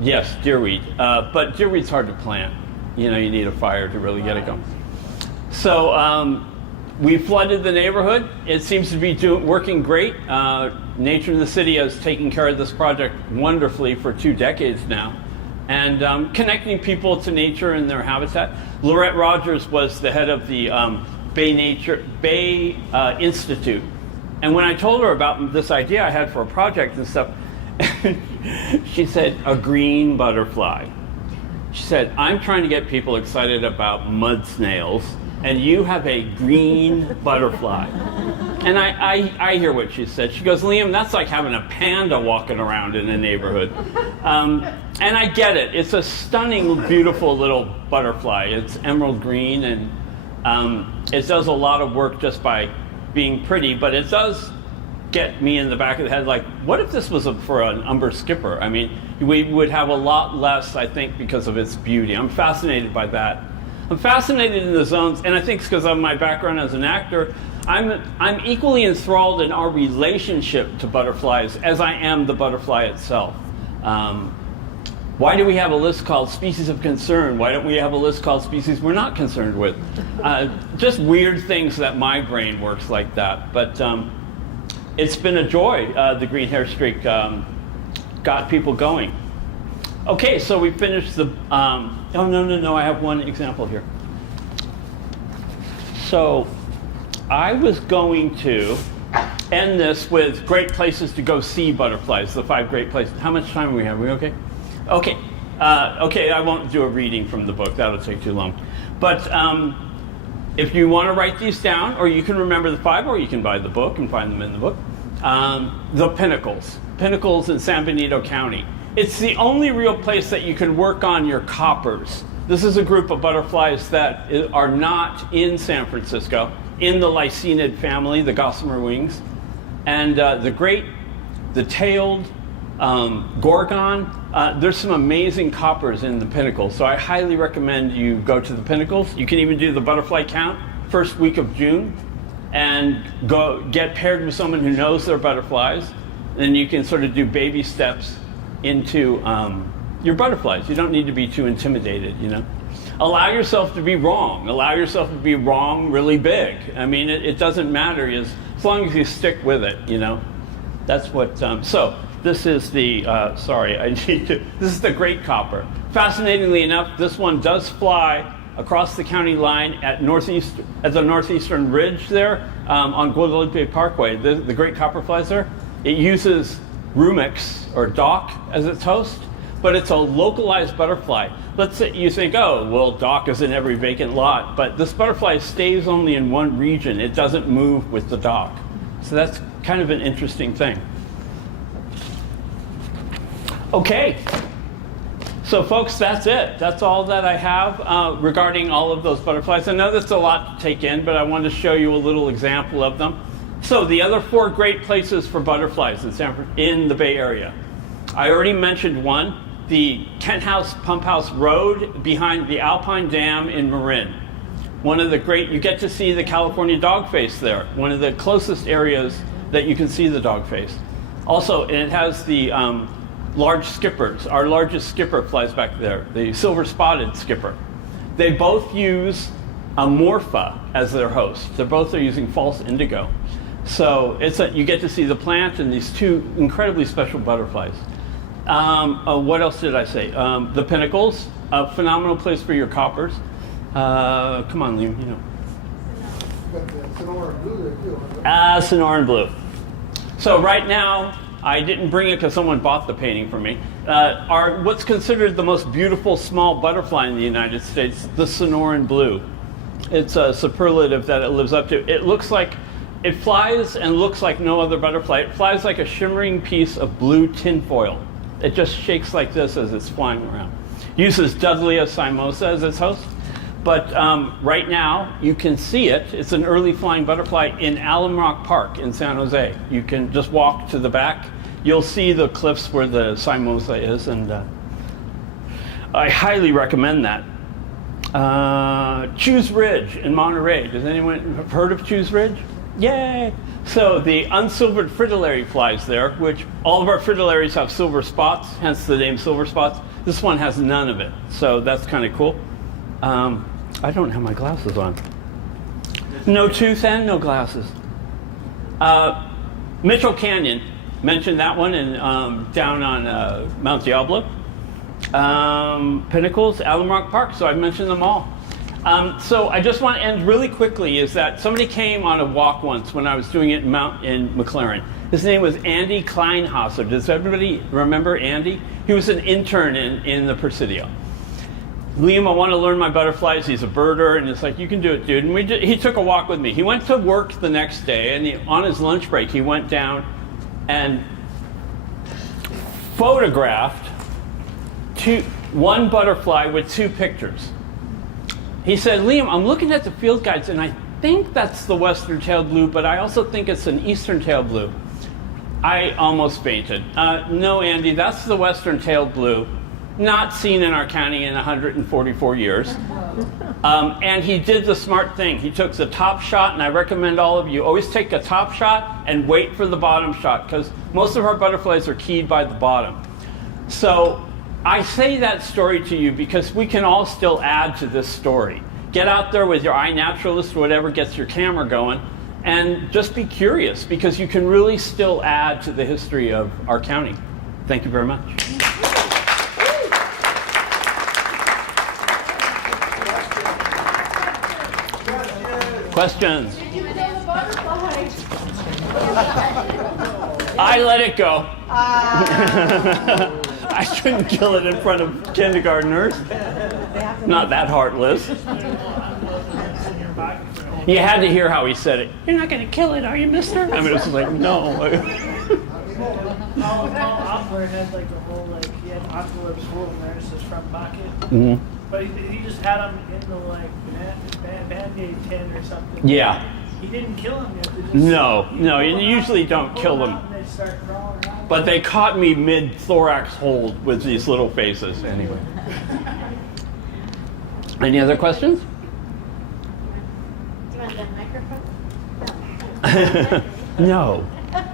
yes, deerweed. But deerweed's hard to plant. You know, you need a fire to really get it going. So we flooded the neighborhood. It seems to be working great. Nature in the City has taken care of this project wonderfully for 2 decades now. And connecting people to nature and their habitat. Lorette Rogers was the head of the Bay Institute. And when I told her about this idea I had for a project and stuff, she said, "A green butterfly." She said, "I'm trying to get people excited about mud snails, and you have a green butterfly." And I hear what she said. She goes, "Liam, that's like having a panda walking around in a neighborhood." And I get it. It's a stunning, beautiful little butterfly. It's emerald green, and it does a lot of work just by being pretty, but it does get me in the back of the head, like, what if this was for an umber skipper? I mean, we would have a lot less, I think, because of its beauty. I'm fascinated by that. I'm fascinated in the zones, and I think it's because of my background as an actor. I'm equally enthralled in our relationship to butterflies as I am the butterfly itself. Why do we have a list called species of concern? Why don't we have a list called species we're not concerned with? Just weird things that my brain works like that. But it's been a joy. The green hair streak got people going. Okay, so we finished the, oh, no, I have one example here. So I was going to end this with great places to go see butterflies, the 5 great places. How much time do we have? Are we okay? Okay. Okay, I won't do a reading from the book. That'll take too long. But if you want to write these down, or you can remember the 5, or you can buy the book and find them in the book. The pinnacles. Pinnacles in San Benito County. It's the only real place that you can work on your coppers. This is a group of butterflies that are not in San Francisco, in the Lycaenid family, the gossamer wings. And the tailed gorgon, there's some amazing coppers in the pinnacles. So I highly recommend you go to the pinnacles. You can even do the butterfly count first week of June and go get paired with someone who knows their butterflies. Then you can sort of do baby steps into your butterflies. You don't need to be too intimidated, you know. Allow yourself to be wrong. Allow yourself to be wrong really big. I mean, it doesn't matter as long as you stick with it, you know. That's what, so this is the, this is the great copper. Fascinatingly enough, this one does fly across the county line at the northeastern ridge there on Guadalupe Parkway. The great copper flies there. It uses Rumex or dock as its host, but it's a localized butterfly. Let's say you think, oh, well, dock is in every vacant lot, but this butterfly stays only in one region. It doesn't move with the dock. So that's kind of an interesting thing. Okay, so folks, that's it. That's all that I have regarding all of those butterflies. I know that's a lot to take in, but I wanted to show you a little example of them. So the other 4 great places for butterflies in the Bay Area. I already mentioned one, the Kent House Pump House Road behind the Alpine Dam in Marin. One of the great, you get to see the California dogface there, one of the closest areas that you can see the dogface. Also, it has the large skippers. Our largest skipper flies back there, the silver-spotted skipper. They both use a morpha as their host. They both are using false indigo. So you get to see the plant and these two incredibly special butterflies. What else did I say? The pinnacles, a phenomenal place for your coppers. Come on, Liam, you know. Sonora blue there too. Sonoran blue. So right now, I didn't bring it because someone bought the painting for me. What's considered the most beautiful small butterfly in the United States, the Sonoran blue. It's a superlative that it lives up to. It looks like, it flies and looks like no other butterfly. It flies like a shimmering piece of blue tinfoil. It just shakes like this as it's flying around. Uses Dudleya cymosa as its host. But right now, you can see it. It's an early flying butterfly in Alum Rock Park in San Jose. You can just walk to the back. You'll see the cliffs where the cymosa is, and I highly recommend that. Chews Ridge in Monterey. Does anyone have heard of Chews Ridge? Yay! So the unsilvered fritillary flies there, which all of our fritillaries have silver spots, hence the name silver spots. This one has none of it, so that's kind of cool. I don't have my glasses on. No tooth and no glasses. Mitchell Canyon, mentioned that one in, down on Mount Diablo. Pinnacles, Alum Rock Park, so I've mentioned them all. So I just want to end really quickly is that somebody came on a walk once when I was doing it in McLaren. His name was Andy Kleinhasser. Does everybody remember Andy? He was an intern in the Presidio. Liam, I want to learn my butterflies. He's a birder, and it's like, you can do it, dude. And he took a walk with me. He went to work the next day, and on his lunch break, he went down and photographed one butterfly with two pictures. He said, Liam, I'm looking at the field guides, and I think that's the western-tailed blue, but I also think it's an eastern-tailed blue. I almost fainted. No, Andy, that's the western-tailed blue. Not seen in our county in 144 years. And he did the smart thing. He took the top shot, and I recommend all of you always take a top shot and wait for the bottom shot, because most of our butterflies are keyed by the bottom. So I say that story to you because we can all still add to this story. Get out there with your iNaturalist or whatever gets your camera going, and just be curious, because you can really still add to the history of our county. Thank you very much. Questions? Did you know the butterflies? I let it go. I shouldn't kill it in front of kindergartners. Not that heartless. You had to hear how he said it. You're not going to kill it, are you, mister? I mean, it was like, no. Aqua had like a whole, he had aqualips full of nurses from bucket. Mm-hmm. But he just had them in the Band-Aid tin or something. Yeah. He didn't kill them yet. No, you usually don't kill them. They start crawling around. But they caught me mid-thorax hold with these little faces, anyway. Any other questions? Do you want that microphone? No. Can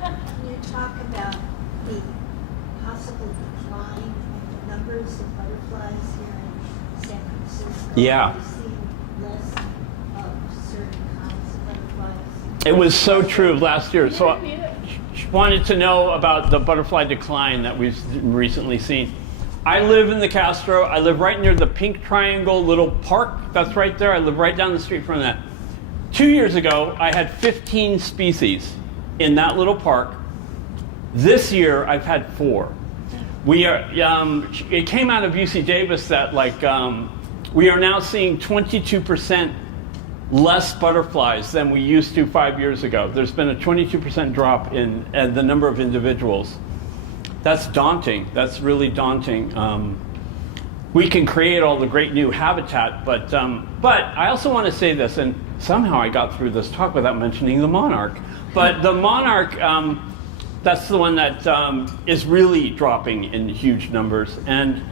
you talk about the possible decline in the numbers of butterflies here in San Francisco? Yeah. Are you seeing less of certain kinds of butterflies? It was so true last year. So I wanted to know about the butterfly decline that we've recently seen. I live in the Castro. I live right near the Pink Triangle little park. That's right there. I live right down the street from that. 2 years ago, I had 15 species in that little park. This year, I've had 4. We are. It came out of UC Davis that we are now seeing 22% less butterflies than we used to 5 years ago. There's been a 22% drop in the number of individuals. That's daunting. That's really daunting. We can create all the great new habitat, but I also want to say this, and somehow I got through this talk without mentioning the monarch. But the monarch That's the one that is really dropping in huge numbers. And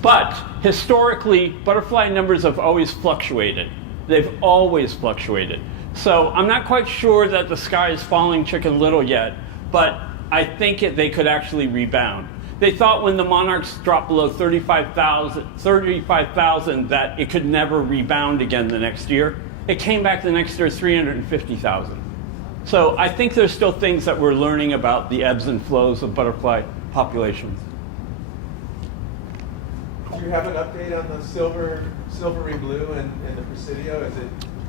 but historically, butterfly numbers have always fluctuated. They've always fluctuated. So I'm not quite sure that the sky is falling Chicken Little yet, but I think they could actually rebound. They thought when the monarchs dropped below 35,000 that it could never rebound again the next year. It came back the next year 350,000. So I think there's still things that we're learning about the ebbs and flows of butterfly populations. Do you have an update on the silvery blue and the Presidio? Is it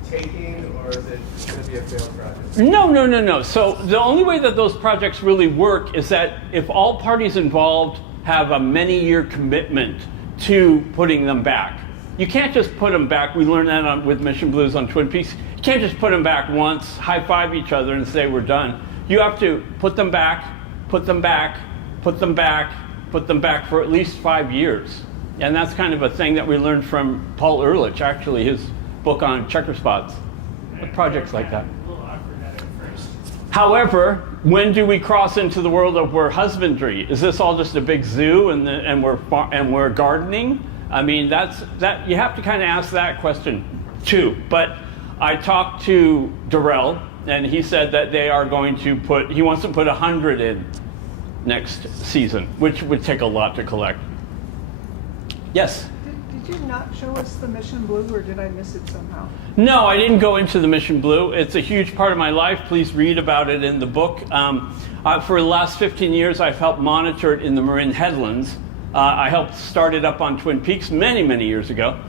taking, or is it going to be a failed project? No. So the only way that those projects really work is that if all parties involved have a many-year commitment to putting them back. You can't just put them back. We learned that with Mission Blues on Twin Peaks. You can't just put them back once, high-five each other, and say we're done. You have to put them back, put them back, put them back, put them back for at least 5 years. And that's kind of a thing that we learned from Paul Ehrlich, actually, his book on checker spots, projects like that. A little awkward at it first. However, when do we cross into the world of where husbandry? Is this all just a big zoo and we're gardening? I mean, that you have to kind of ask that question too. But I talked to Durrell, and he said that they are going to he wants to put 100 in next season, which would take a lot to collect. Yes? Did you not show us the Mission Blue, or did I miss it somehow? No, I didn't go into the Mission Blue. It's a huge part of my life. Please read about it in the book. For the last 15 years, I've helped monitor it in the Marin headlands. I helped start it up on Twin Peaks many, many years ago.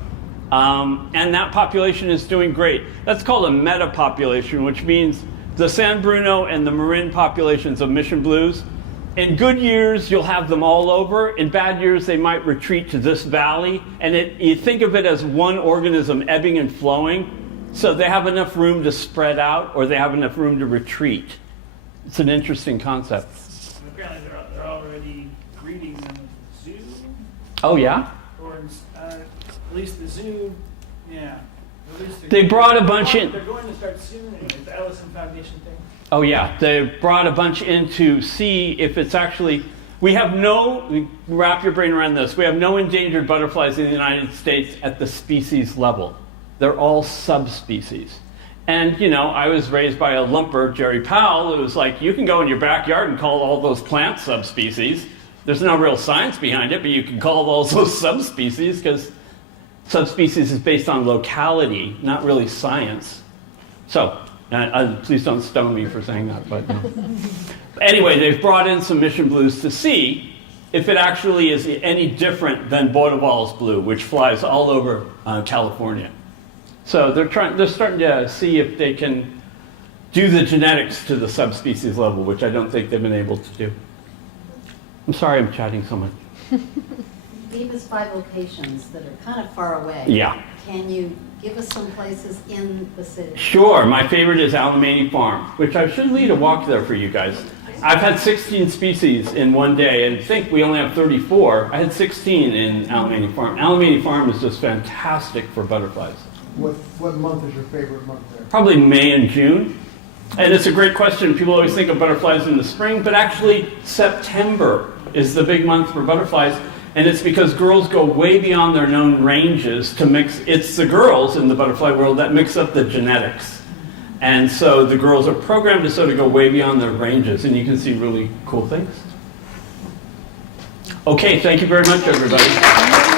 And that population is doing great. That's called a meta-population, which means the San Bruno and the Marin populations of Mission Blues. In good years, you'll have them all over. In bad years, they might retreat to this valley. And you think of it as one organism ebbing and flowing. So they have enough room to spread out, or they have enough room to retreat. It's an interesting concept. And apparently they're already breeding them at the zoo. Oh, yeah? Or at least the zoo, yeah. At least They brought a bunch in. They're going to start soon anyway. The Ellison Foundation thing. Oh, yeah. They brought a bunch in to see if it's actually... wrap your brain around this. We have no endangered butterflies in the United States at the species level. They're all subspecies. And, I was raised by a lumper, Jerry Powell, who was like, you can go in your backyard and call all those plants subspecies. There's no real science behind it, but you can call all those subspecies because subspecies is based on locality, not really science. So, please don't stone me for saying that, but no. Anyway, they've brought in some Mission Blues to see if it actually is any different than Baudevall's blue, which flies all over California. So they're starting to see if they can do the genetics to the subspecies level, which I don't think they've been able to do. I'm sorry I'm chatting so much. You gave us 5 locations that are kind of far away. Yeah. Can you give us some places in the city? Sure. My favorite is Alamany Farm, which I should lead a walk there for you guys. I've had 16 species in one day, and think we only have 34. I had 16 in Alamany Farm. Alamany Farm is just fantastic for butterflies. What month is your favorite month there? Probably May and June. And it's a great question. People always think of butterflies in the spring, but actually September is the big month for butterflies. And it's because girls go way beyond their known ranges to mix. It's the girls in the butterfly world that mix up the genetics. And so the girls are programmed to sort of go way beyond their ranges, and you can see really cool things. Okay, thank you very much, everybody.